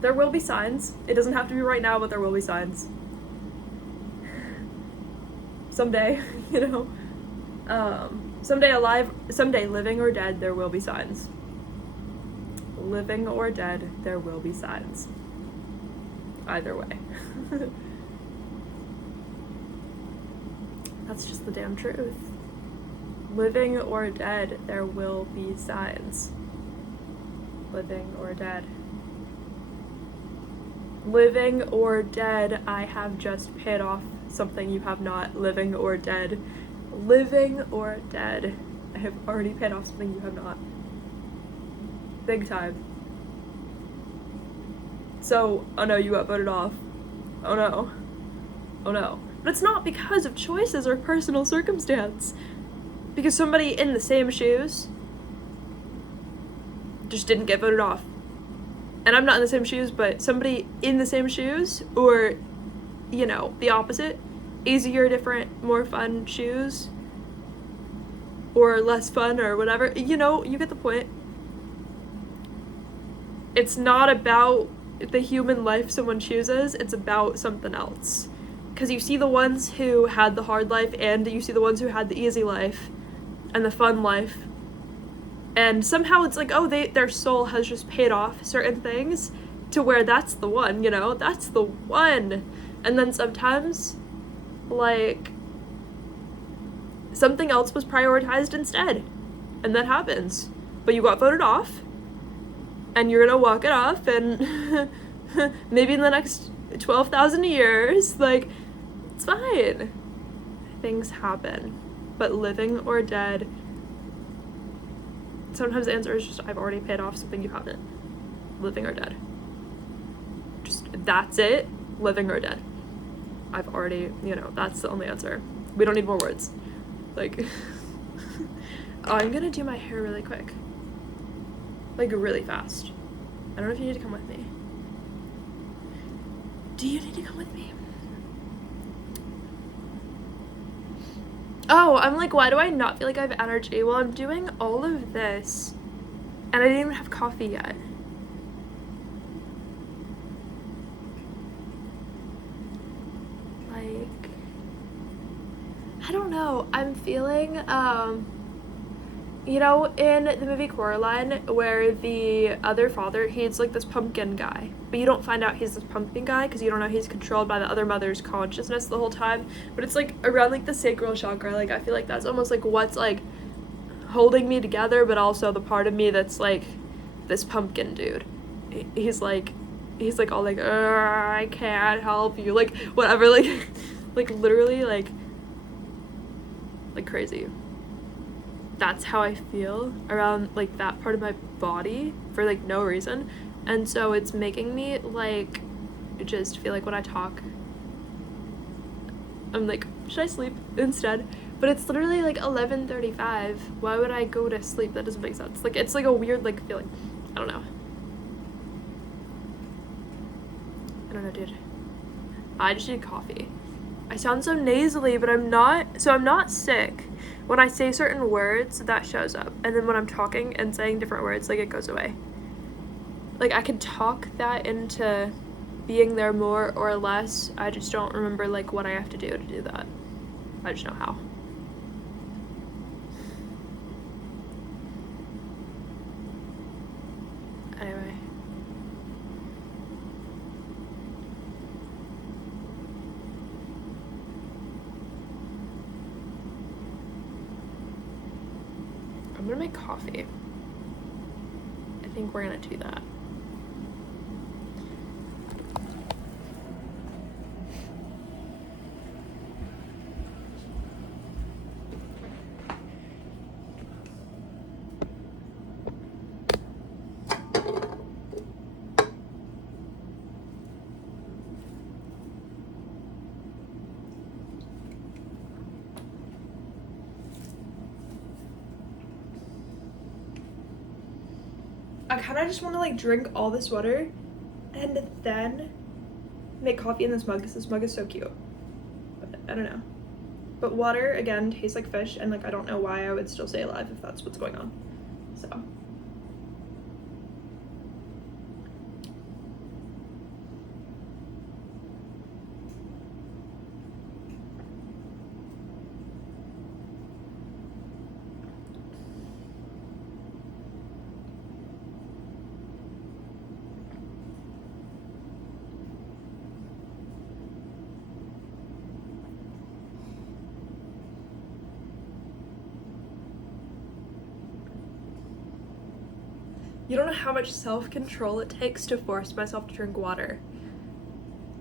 There will be signs. It doesn't have to be right now, but there will be signs. Someday, you know. Someday alive, someday living or dead, there will be signs. Living or dead, there will be signs. Either way. That's just the damn truth. Living or dead, there will be signs. Living or dead. Living or dead, I have just paid off something you have not. Living or dead. Living or dead, I have already paid off something you have not. Big time. So, oh no, you got voted off. Oh no. Oh no. But it's not because of choices or personal circumstance. Because somebody in the same shoes just didn't get voted off. And I'm not in the same shoes, but somebody in the same shoes, or, you know, the opposite, easier, different, more fun shoes, or less fun, or whatever, you know, you get the point. It's not about the human life someone chooses, it's about something else. Because you see the ones who had the hard life, and you see the ones who had the easy life, and the fun life. And somehow it's like, oh, their soul has just paid off certain things to where that's the one, you know? That's the one. And then sometimes, like, something else was prioritized instead. And that happens. But you got voted off, and you're gonna walk it off, and maybe in the next 12,000 years, like, it's fine. Things happen. But living or dead, sometimes the answer is just, I've already paid off something you haven't. Living or dead. Just, that's it. Living or dead. I've already, you know, that's the only answer. We don't need more words. Like, oh, I'm gonna do my hair really quick. Like, really fast. I don't know if you need to come with me. Do you need to come with me? Oh, I'm like, why do I not feel like I have energy? Well, I'm doing all of this, and I didn't even have coffee yet. Like, I don't know. I'm feeling, you know, in the movie Coraline, where the other father, he's like this pumpkin guy, but you don't find out he's this pumpkin guy because you don't know he's controlled by the other mother's consciousness the whole time. But it's like around like the sacral chakra. Like, I feel like that's almost like what's like holding me together, but also the part of me that's like this pumpkin dude. He's like all like, I can't help you, like whatever, like like literally like crazy. That's how I feel around like that part of my body for like no reason. And so it's making me like just feel like when I talk, I'm like, should I sleep instead? But it's literally like 11:35. Why would I go to sleep? That doesn't make sense. Like, it's like a weird like feeling. I don't know. I don't know, dude. I just need coffee. I sound so nasally, but I'm not. So I'm not sick. When I say certain words, that shows up. And then when I'm talking and saying different words, like, it goes away. Like, I can talk that into being there more or less. I just don't remember, like, what I have to do that. I just know how. Anyway. I'm gonna make coffee. I think we're gonna do that. I kind of just want to like drink all this water and then make coffee in this mug because this mug is so cute. I don't know. But water, again, tastes like fish, and like I don't know why I would still stay alive if that's what's going on. So. You don't know how much self-control it takes to force myself to drink water.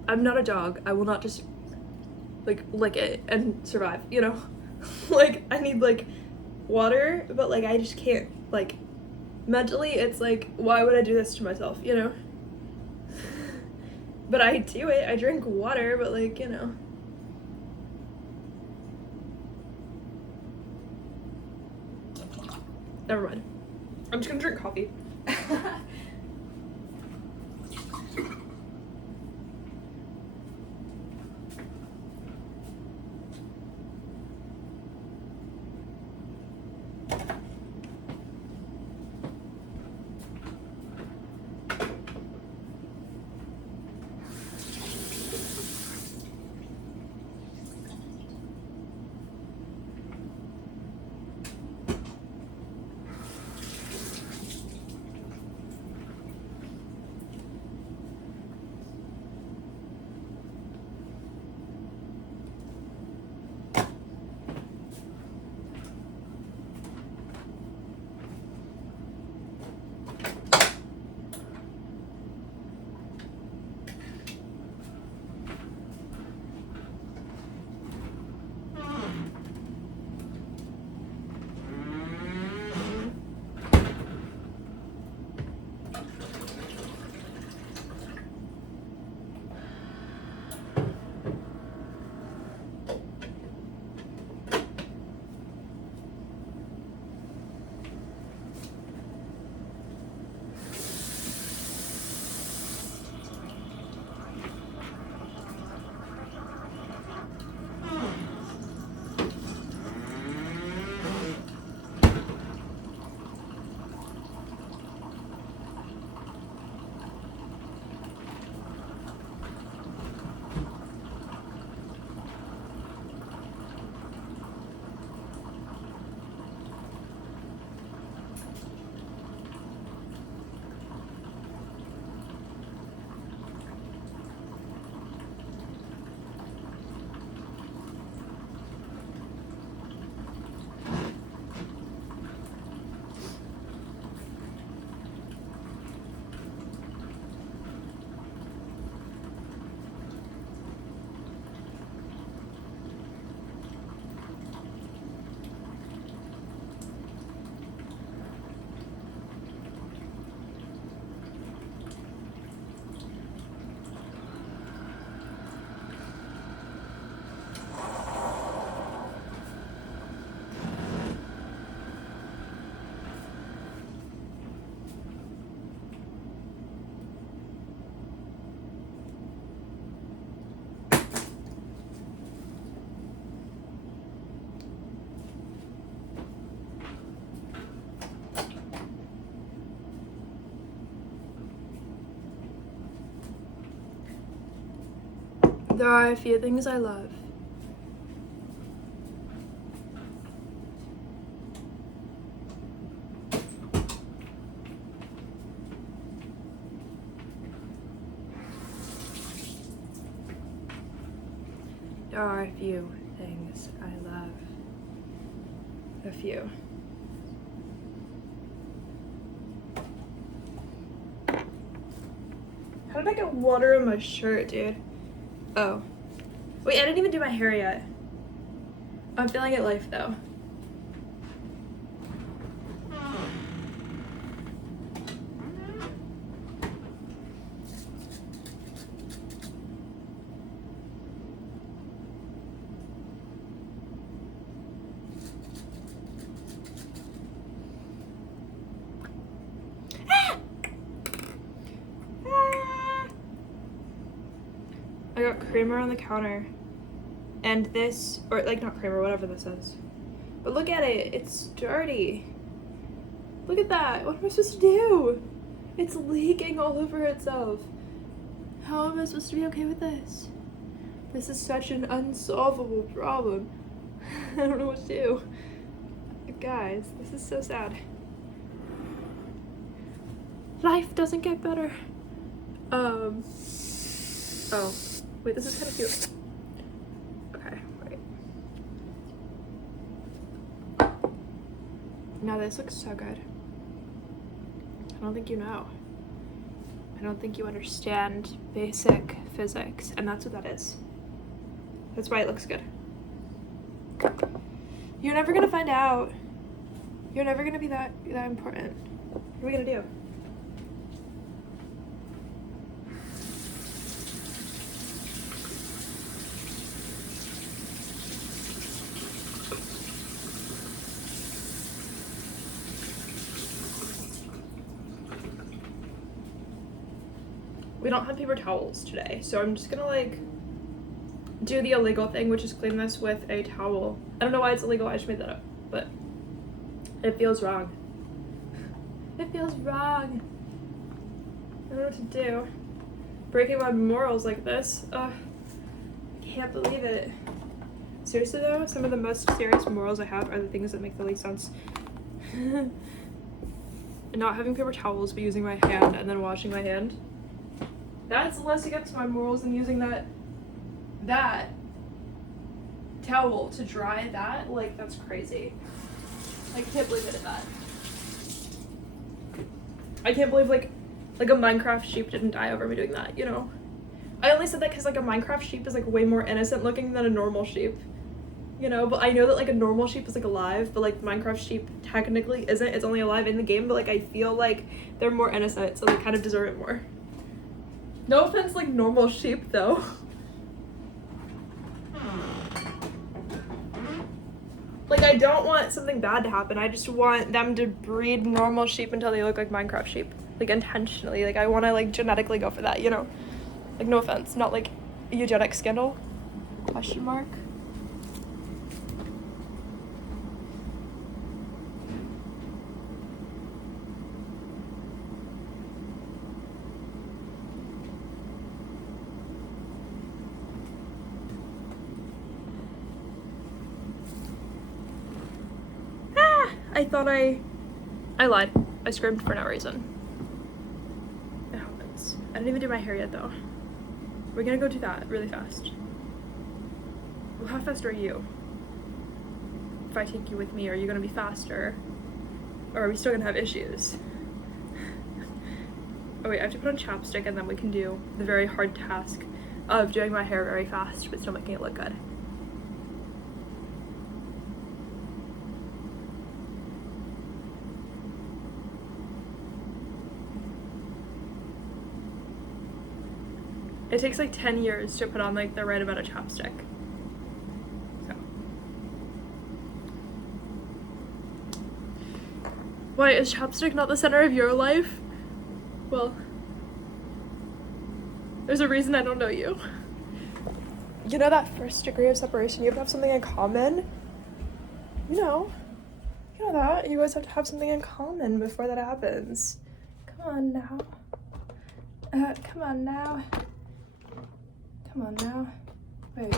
I'm not a dog. I will not just like lick it and survive, you know? Like, I need like water, but like I just can't. Like, mentally it's like, why would I do this to myself, you know? But I do it. I drink water, but like, you know. Never mind. I'm just gonna drink coffee. There are a few things I love. There are a few things I love. A few. How did I get water in my shirt, dude? Oh. Wait, I didn't even do my hair yet. I'm feeling it life though. I got creamer on the counter. And this, or like not creamer, whatever this is. But look at it, it's dirty. Look at that, what am I supposed to do? It's leaking all over itself. How am I supposed to be okay with this? This is such an unsolvable problem. I don't know what to do. Guys, this is so sad. Life doesn't get better. Oh, wait, this is kind of cute. Okay, right. Now this looks so good. I don't think you know. I don't think you understand basic physics, and that's what that is. That's why it looks good. You're never gonna find out. You're never gonna be that important. What are we gonna do? We don't have paper towels today, so I'm just gonna like do the illegal thing, which is clean this with a towel. I don't know why it's illegal, I just made that up, but it feels wrong. It feels wrong. I don't know what to do. Breaking my morals like this. Ugh. I can't believe it. Seriously though, some of the most serious morals I have are the things that make the least sense. Not having paper towels, but using my hand and then washing my hand. That's less against my morals than using that towel to dry that. Like, that's crazy. I can't believe I did that. I can't believe like a Minecraft sheep didn't die over me doing that, you know? I only said that because like a Minecraft sheep is like way more innocent looking than a normal sheep. You know, but I know that like a normal sheep is like alive, but like Minecraft sheep technically isn't. It's only alive in the game, but like I feel like they're more innocent, so they kind of deserve it more. No offense, like normal sheep though. Like I don't want something bad to happen. I just want them to breed normal sheep until they look like Minecraft sheep. Like intentionally. Like I want to like genetically go for that, you know? Like no offense, not like a eugenic scandal? Question mark. I thought I lied. I screamed for no reason. It happens. I didn't even do my hair yet though. We're gonna go do that really fast. Well, how fast are you? If I take you with me, are you gonna be faster? Or are we still gonna have issues? Oh wait, I have to put on chapstick and then we can do the very hard task of doing my hair very fast but still making it look good. It takes like 10 years to put on like the right amount of chapstick. So. Why, is chapstick not the center of your life? Well, there's a reason I don't know you. You know that first degree of separation, you have to have something in common? You know that. You guys have to have something in common before that happens. Come on now. Come on now. Come on now. Wait.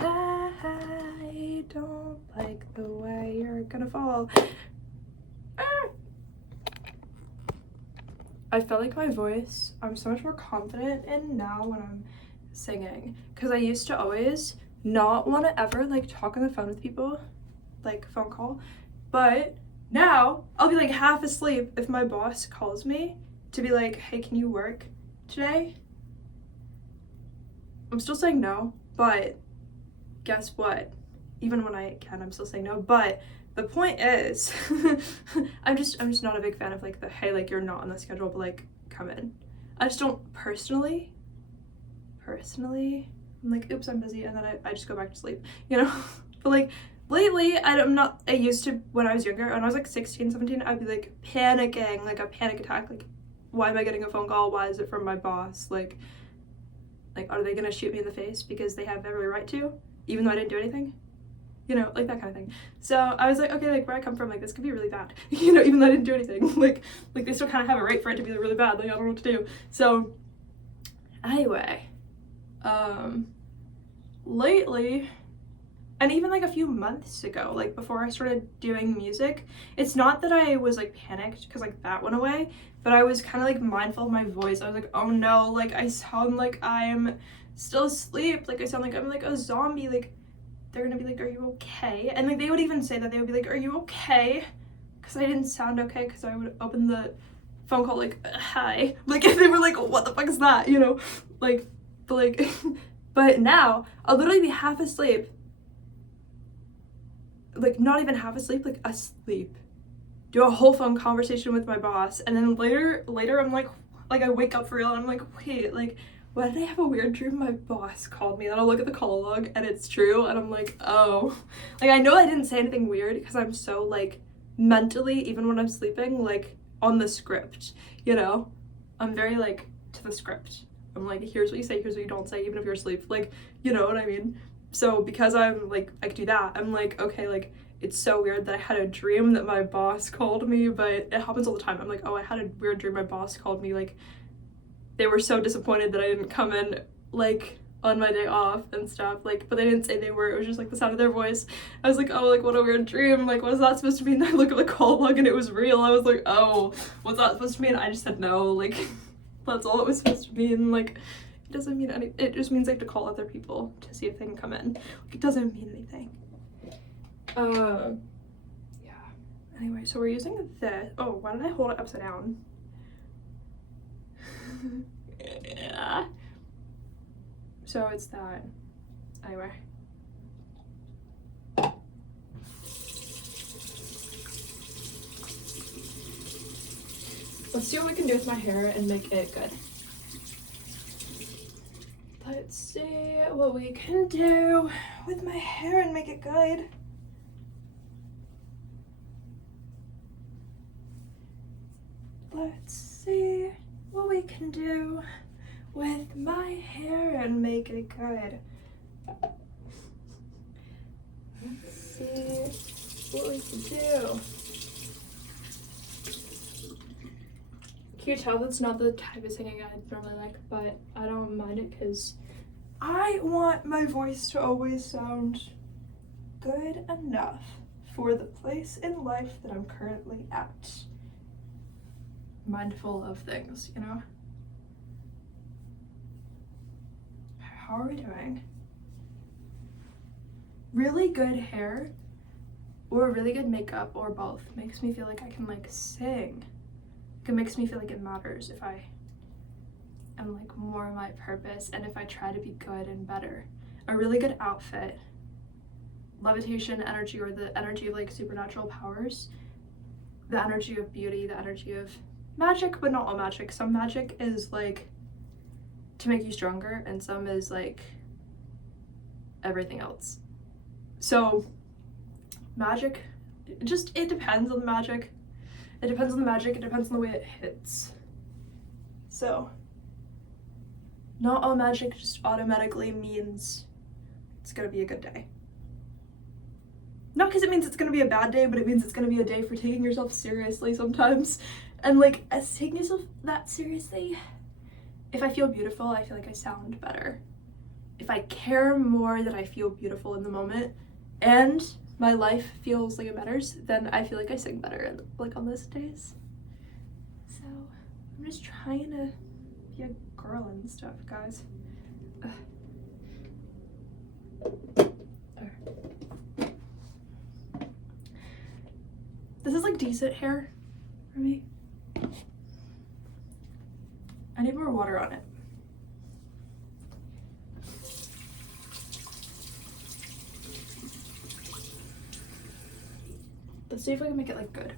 I don't like the way you're gonna fall. I felt like my voice, I'm so much more confident in now when I'm singing. Because I used to always not want to ever like talk on the phone with people, like phone call. But now I'll be like half asleep if my boss calls me to be like, hey, can you work today? I'm still saying no, but guess what? Even when I can, I'm still saying no. But the point is, I'm just not a big fan of like the, hey, like you're not on the schedule, but like come in. I just don't personally, I'm like, oops, I'm busy, and then I just go back to sleep, you know? But like lately, I used to, when I was younger, when I was like 16, 17, I'd be like panicking, like a panic attack, like why am I getting a phone call? Why is it from my boss? Like are they gonna shoot me in the face because they have every right to, even though I didn't do anything? You know, like that kind of thing. So I was like, okay, like where I come from, like this could be really bad, you know, even though I didn't do anything. like they still kind of have a right for it to be really bad. Like I don't know what to do. So anyway, lately, and even like a few months ago, like before I started doing music, it's not that I was like panicked because like that went away, but I was kind of like mindful of my voice. I was like, oh no, like I sound like I'm still asleep. Like I sound like I'm like a zombie. Like they're gonna be like, are you okay? And like they would even say that, they would be like, are you okay? Because I didn't sound okay, because I would open the phone call like, hi. Like if they were like, what the fuck is that, you know? Like, but like, but now I'll literally be half asleep, like not even half asleep, like asleep, do a whole phone conversation with my boss, and then later I'm like I wake up for real and I'm like, wait, like why did I have a weird dream my boss called me? Then I'll look at the call log and it's true, and I'm like, oh. Like I know I didn't say anything weird because I'm so like mentally, even when I'm sleeping, like on the script, you know? I'm very like to the script. I'm like, here's what you say, here's what you don't say, even if you're asleep, like, you know what I mean? So because I'm like, I could do that, I'm like, okay, like it's so weird that I had a dream that my boss called me, but it happens all the time. I'm like, oh, I had a weird dream my boss called me, like they were so disappointed that I didn't come in like on my day off and stuff, like, but they didn't say they were, it was just like the sound of their voice. I was like, oh, like what a weird dream, like what is that supposed to mean? I look at the call log and it was real. I was like, oh, what's that supposed to mean? I just said no, like that's all it was supposed to mean. Like it doesn't mean anything. It just means I have to call other people to see if they can come in. Like it doesn't mean anything. Yeah, anyway, so we're using this. Oh, why did I hold it upside down? Yeah. So it's that. Anyway. Let's see what we can do with my hair and make it good. Let's see what we can do with my hair and make it good. Let's see what we can do with my hair and make it good. Let's see what we can do. Can you tell that's not the type of singing I normally like, but I don't mind it because I want my voice to always sound good enough for the place in life that I'm currently at. Mindful of things, you know? How are we doing? Really good hair or really good makeup or both makes me feel like I can like sing. It makes me feel like it matters if I am like more my purpose and if I try to be good and better. A really good outfit, levitation energy, or the energy of like supernatural powers, the energy of beauty, the energy of magic, but not all magic. Some magic is like to make you stronger and some is like everything else. So magic, it depends on the magic. It depends on the magic, it depends on the way it hits. So not all magic just automatically means it's gonna be a good day. Not because it means it's gonna be a bad day, but it means it's gonna be a day for taking yourself seriously sometimes. And like, as taking yourself that seriously if I feel beautiful, I feel like I sound better. If I care more that I feel beautiful in the moment and my life feels like it matters, then I feel like I sing better like on those days. So I'm just trying to be a girl and stuff, guys. This is like decent hair for me. I need more water on it. Let's see if I can make it like good.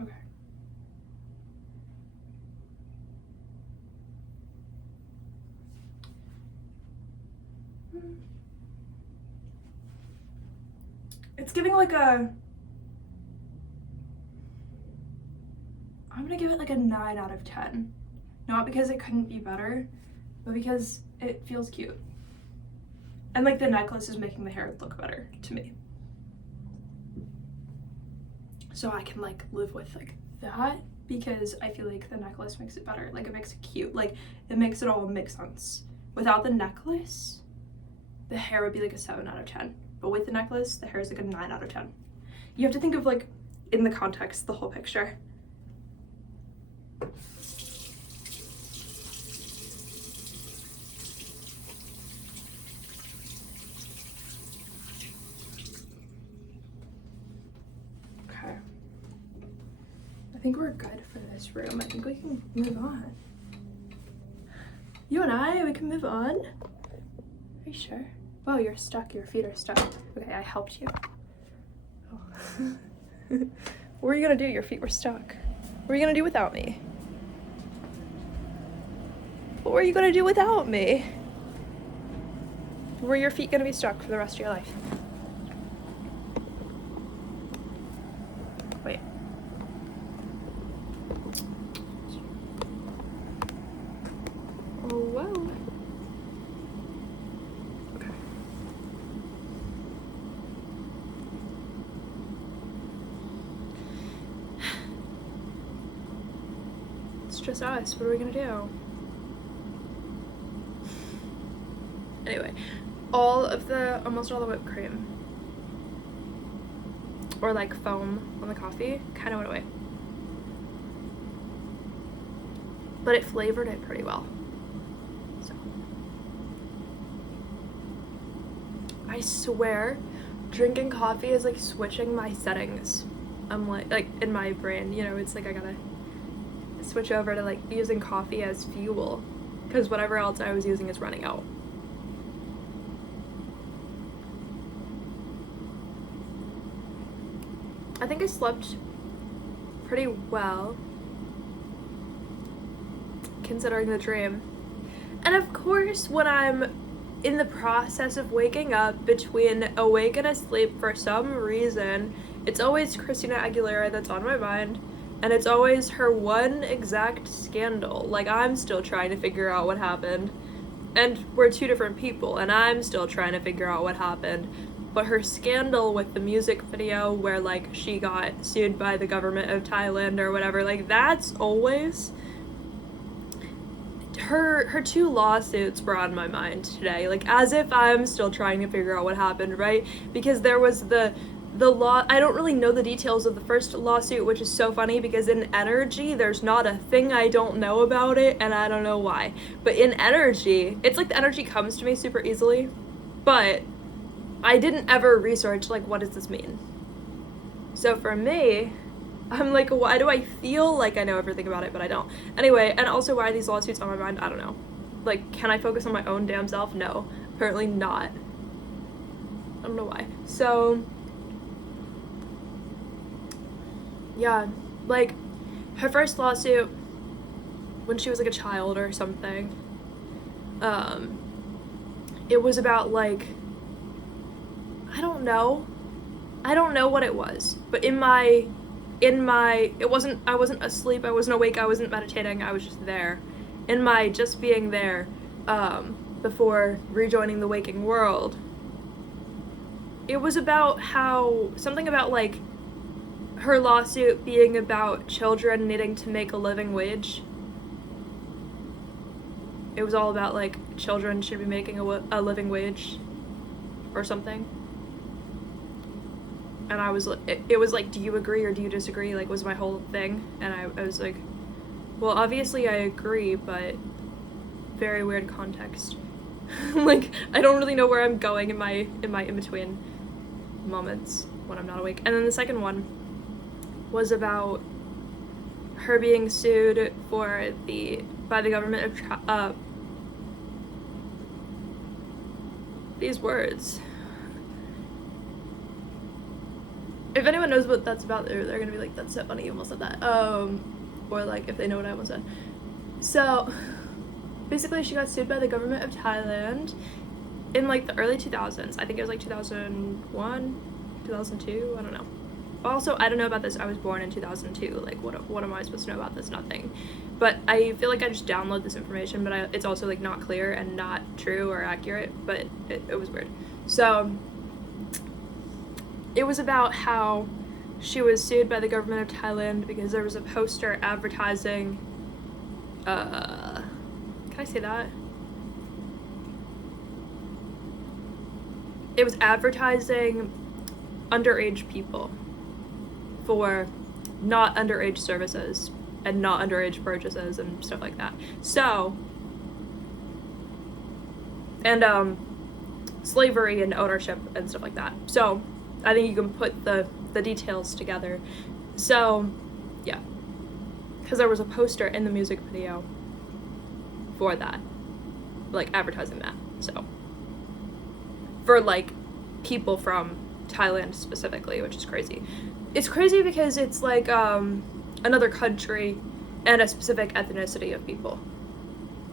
Okay. It's giving like a, I'm gonna give it like a 9 out of 10. Not because it couldn't be better, but because it feels cute. And like the necklace is making the hair look better to me. So I can like live with like that because I feel like the necklace makes it better. Like it makes it cute. Like it makes it all make sense. Without the necklace, the hair would be like a 7 out of 10. But with the necklace, the hair is like a 9 out of 10. You have to think of like in the context, the whole picture. Okay. I think we're good for this room. I think we can move on. You and I, we can move on. Are you sure? Oh, you're stuck. Your feet are stuck. Okay, I helped you. Oh. What were you gonna do? Your feet were stuck. What were you gonna do without me? What were you gonna do without me? Were your feet gonna be stuck for the rest of your life? Wait. Oh, whoa. Okay. It's just us. What are we gonna do? Anyway, almost all the whipped cream or like foam on the coffee kind of went away. But it flavored it pretty well. So I swear drinking coffee is like switching my settings. I'm like in my brain, you know, it's like I gotta switch over to like using coffee as fuel because whatever else I was using is running out. I think I slept pretty well considering the dream. And of course, when I'm in the process of waking up between awake and asleep for some reason, it's always Christina Aguilera that's on my mind, and it's always her one exact scandal. Like, I'm still trying to figure out what happened, and we're two different people, and I'm still trying to figure out what happened. But her scandal with the music video where like she got sued by the government of Thailand or whatever, like that's always her two lawsuits were on my mind today, like as if I'm still trying to figure out what happened, right? Because there was the law, I don't really know the details of the first lawsuit, which is so funny because in energy there's not a thing I don't know about it, and I don't know why. But in energy, it's like the energy comes to me super easily, but I didn't ever research, like, what does this mean? So for me, I'm like, why do I feel like I know everything about it, but I don't? Anyway, and also why are these lawsuits on my mind? I don't know. Like, can I focus on my own damn self? No. Apparently not. I don't know why. So, yeah, like, her first lawsuit, when she was, like, a child or something, it was about, like, I don't know what it was, but in my I wasn't asleep, I wasn't awake, I wasn't meditating, I was just there. In my just being there, before rejoining the waking world, it was about something about like her lawsuit being about children needing to make a living wage. It was all about like children should be making a living wage or something. And I was, it was like, do you agree or do you disagree? Like, was my whole thing. And I was like, well, obviously I agree, but very weird context. Like, I don't really know where I'm going in my in-between moments when I'm not awake. And then the second one was about her being sued by the government of these words. If anyone knows what that's about, they're gonna be like, that's so funny, you almost said that. Or like, if they know what I almost said. So, basically she got sued by the government of Thailand in like the early 2000s. I think it was like 2001, 2002, I don't know. Also, I don't know about this, I was born in 2002, like what am I supposed to know about this? Nothing. But I feel like I just download this information, but it's also like not clear and not true or accurate, but it was weird. So, it was about how she was sued by the government of Thailand because there was a poster advertising, can I say that? It was advertising underage people for not underage services and not underage purchases and stuff like that. So, and slavery and ownership and stuff like that. So, I think you can put the details together. So, yeah. Because there was a poster in the music video for that. Like, advertising that. So, for, like, people from Thailand specifically, which is crazy. It's crazy because it's, like, another country and a specific ethnicity of people.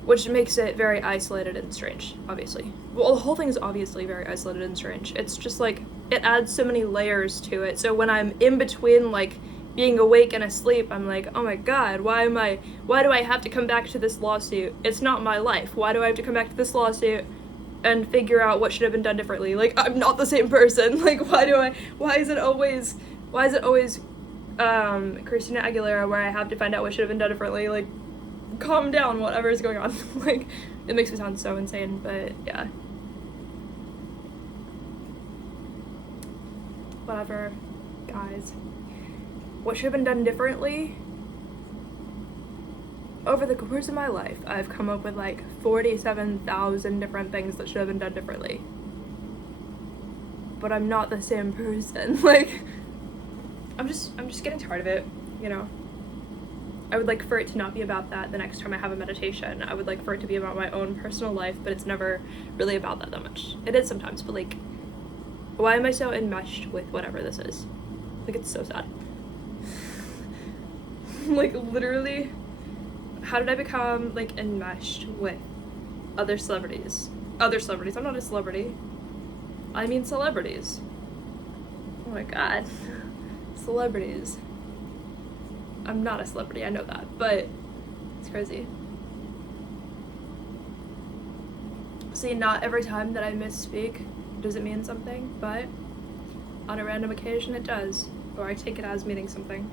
Which makes it very isolated and strange, obviously. Well, the whole thing is obviously very isolated and strange. It's just, like, it adds so many layers to it. So when I'm in between, like, being awake and asleep, I'm like, oh my god, why do I have to come back to this lawsuit? It's not my life. Why do I have to come back to this lawsuit and figure out what should have been done differently? Like, I'm not the same person. Like, why is it always Christina Aguilera where I have to find out what should have been done differently? Like, calm down, whatever is going on. Like, it makes me sound so insane, but yeah. Whatever, guys. What should have been done differently? Over the course of my life, I've come up with like 47,000 different things that should have been done differently. But I'm not the same person. Like, I'm just getting tired of it, you know? I would like for it to not be about that the next time I have a meditation. I would like for it to be about my own personal life, but it's never really about that much. It is sometimes, but like, why am I so enmeshed with whatever this is? Like, it's so sad. Like, literally, how did I become, like, enmeshed with other celebrities? Other celebrities. I'm not a celebrity. I mean celebrities. Oh my god. Celebrities. I'm not a celebrity, I know that, but it's crazy. See, not every time that I misspeak does it mean something, but on a random occasion it does, or I take it as meaning something.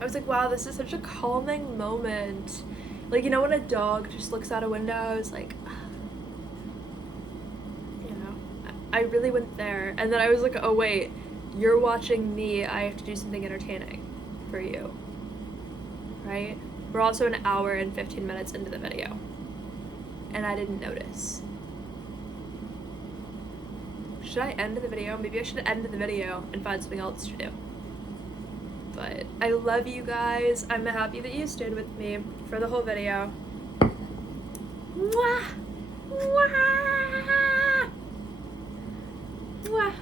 I was like, wow, this is such a calming moment. Like, you know when a dog just looks out a window, it's like, you know, I really went there, and then I was like, oh wait, you're watching me, I have to do something entertaining for you, right? We're also an hour and 15 minutes into the video, and I didn't notice. Should I end the video? Maybe I should end the video and find something else to do. But I love you guys. I'm happy that you stayed with me for the whole video. Mwah! Mwah! Mwah!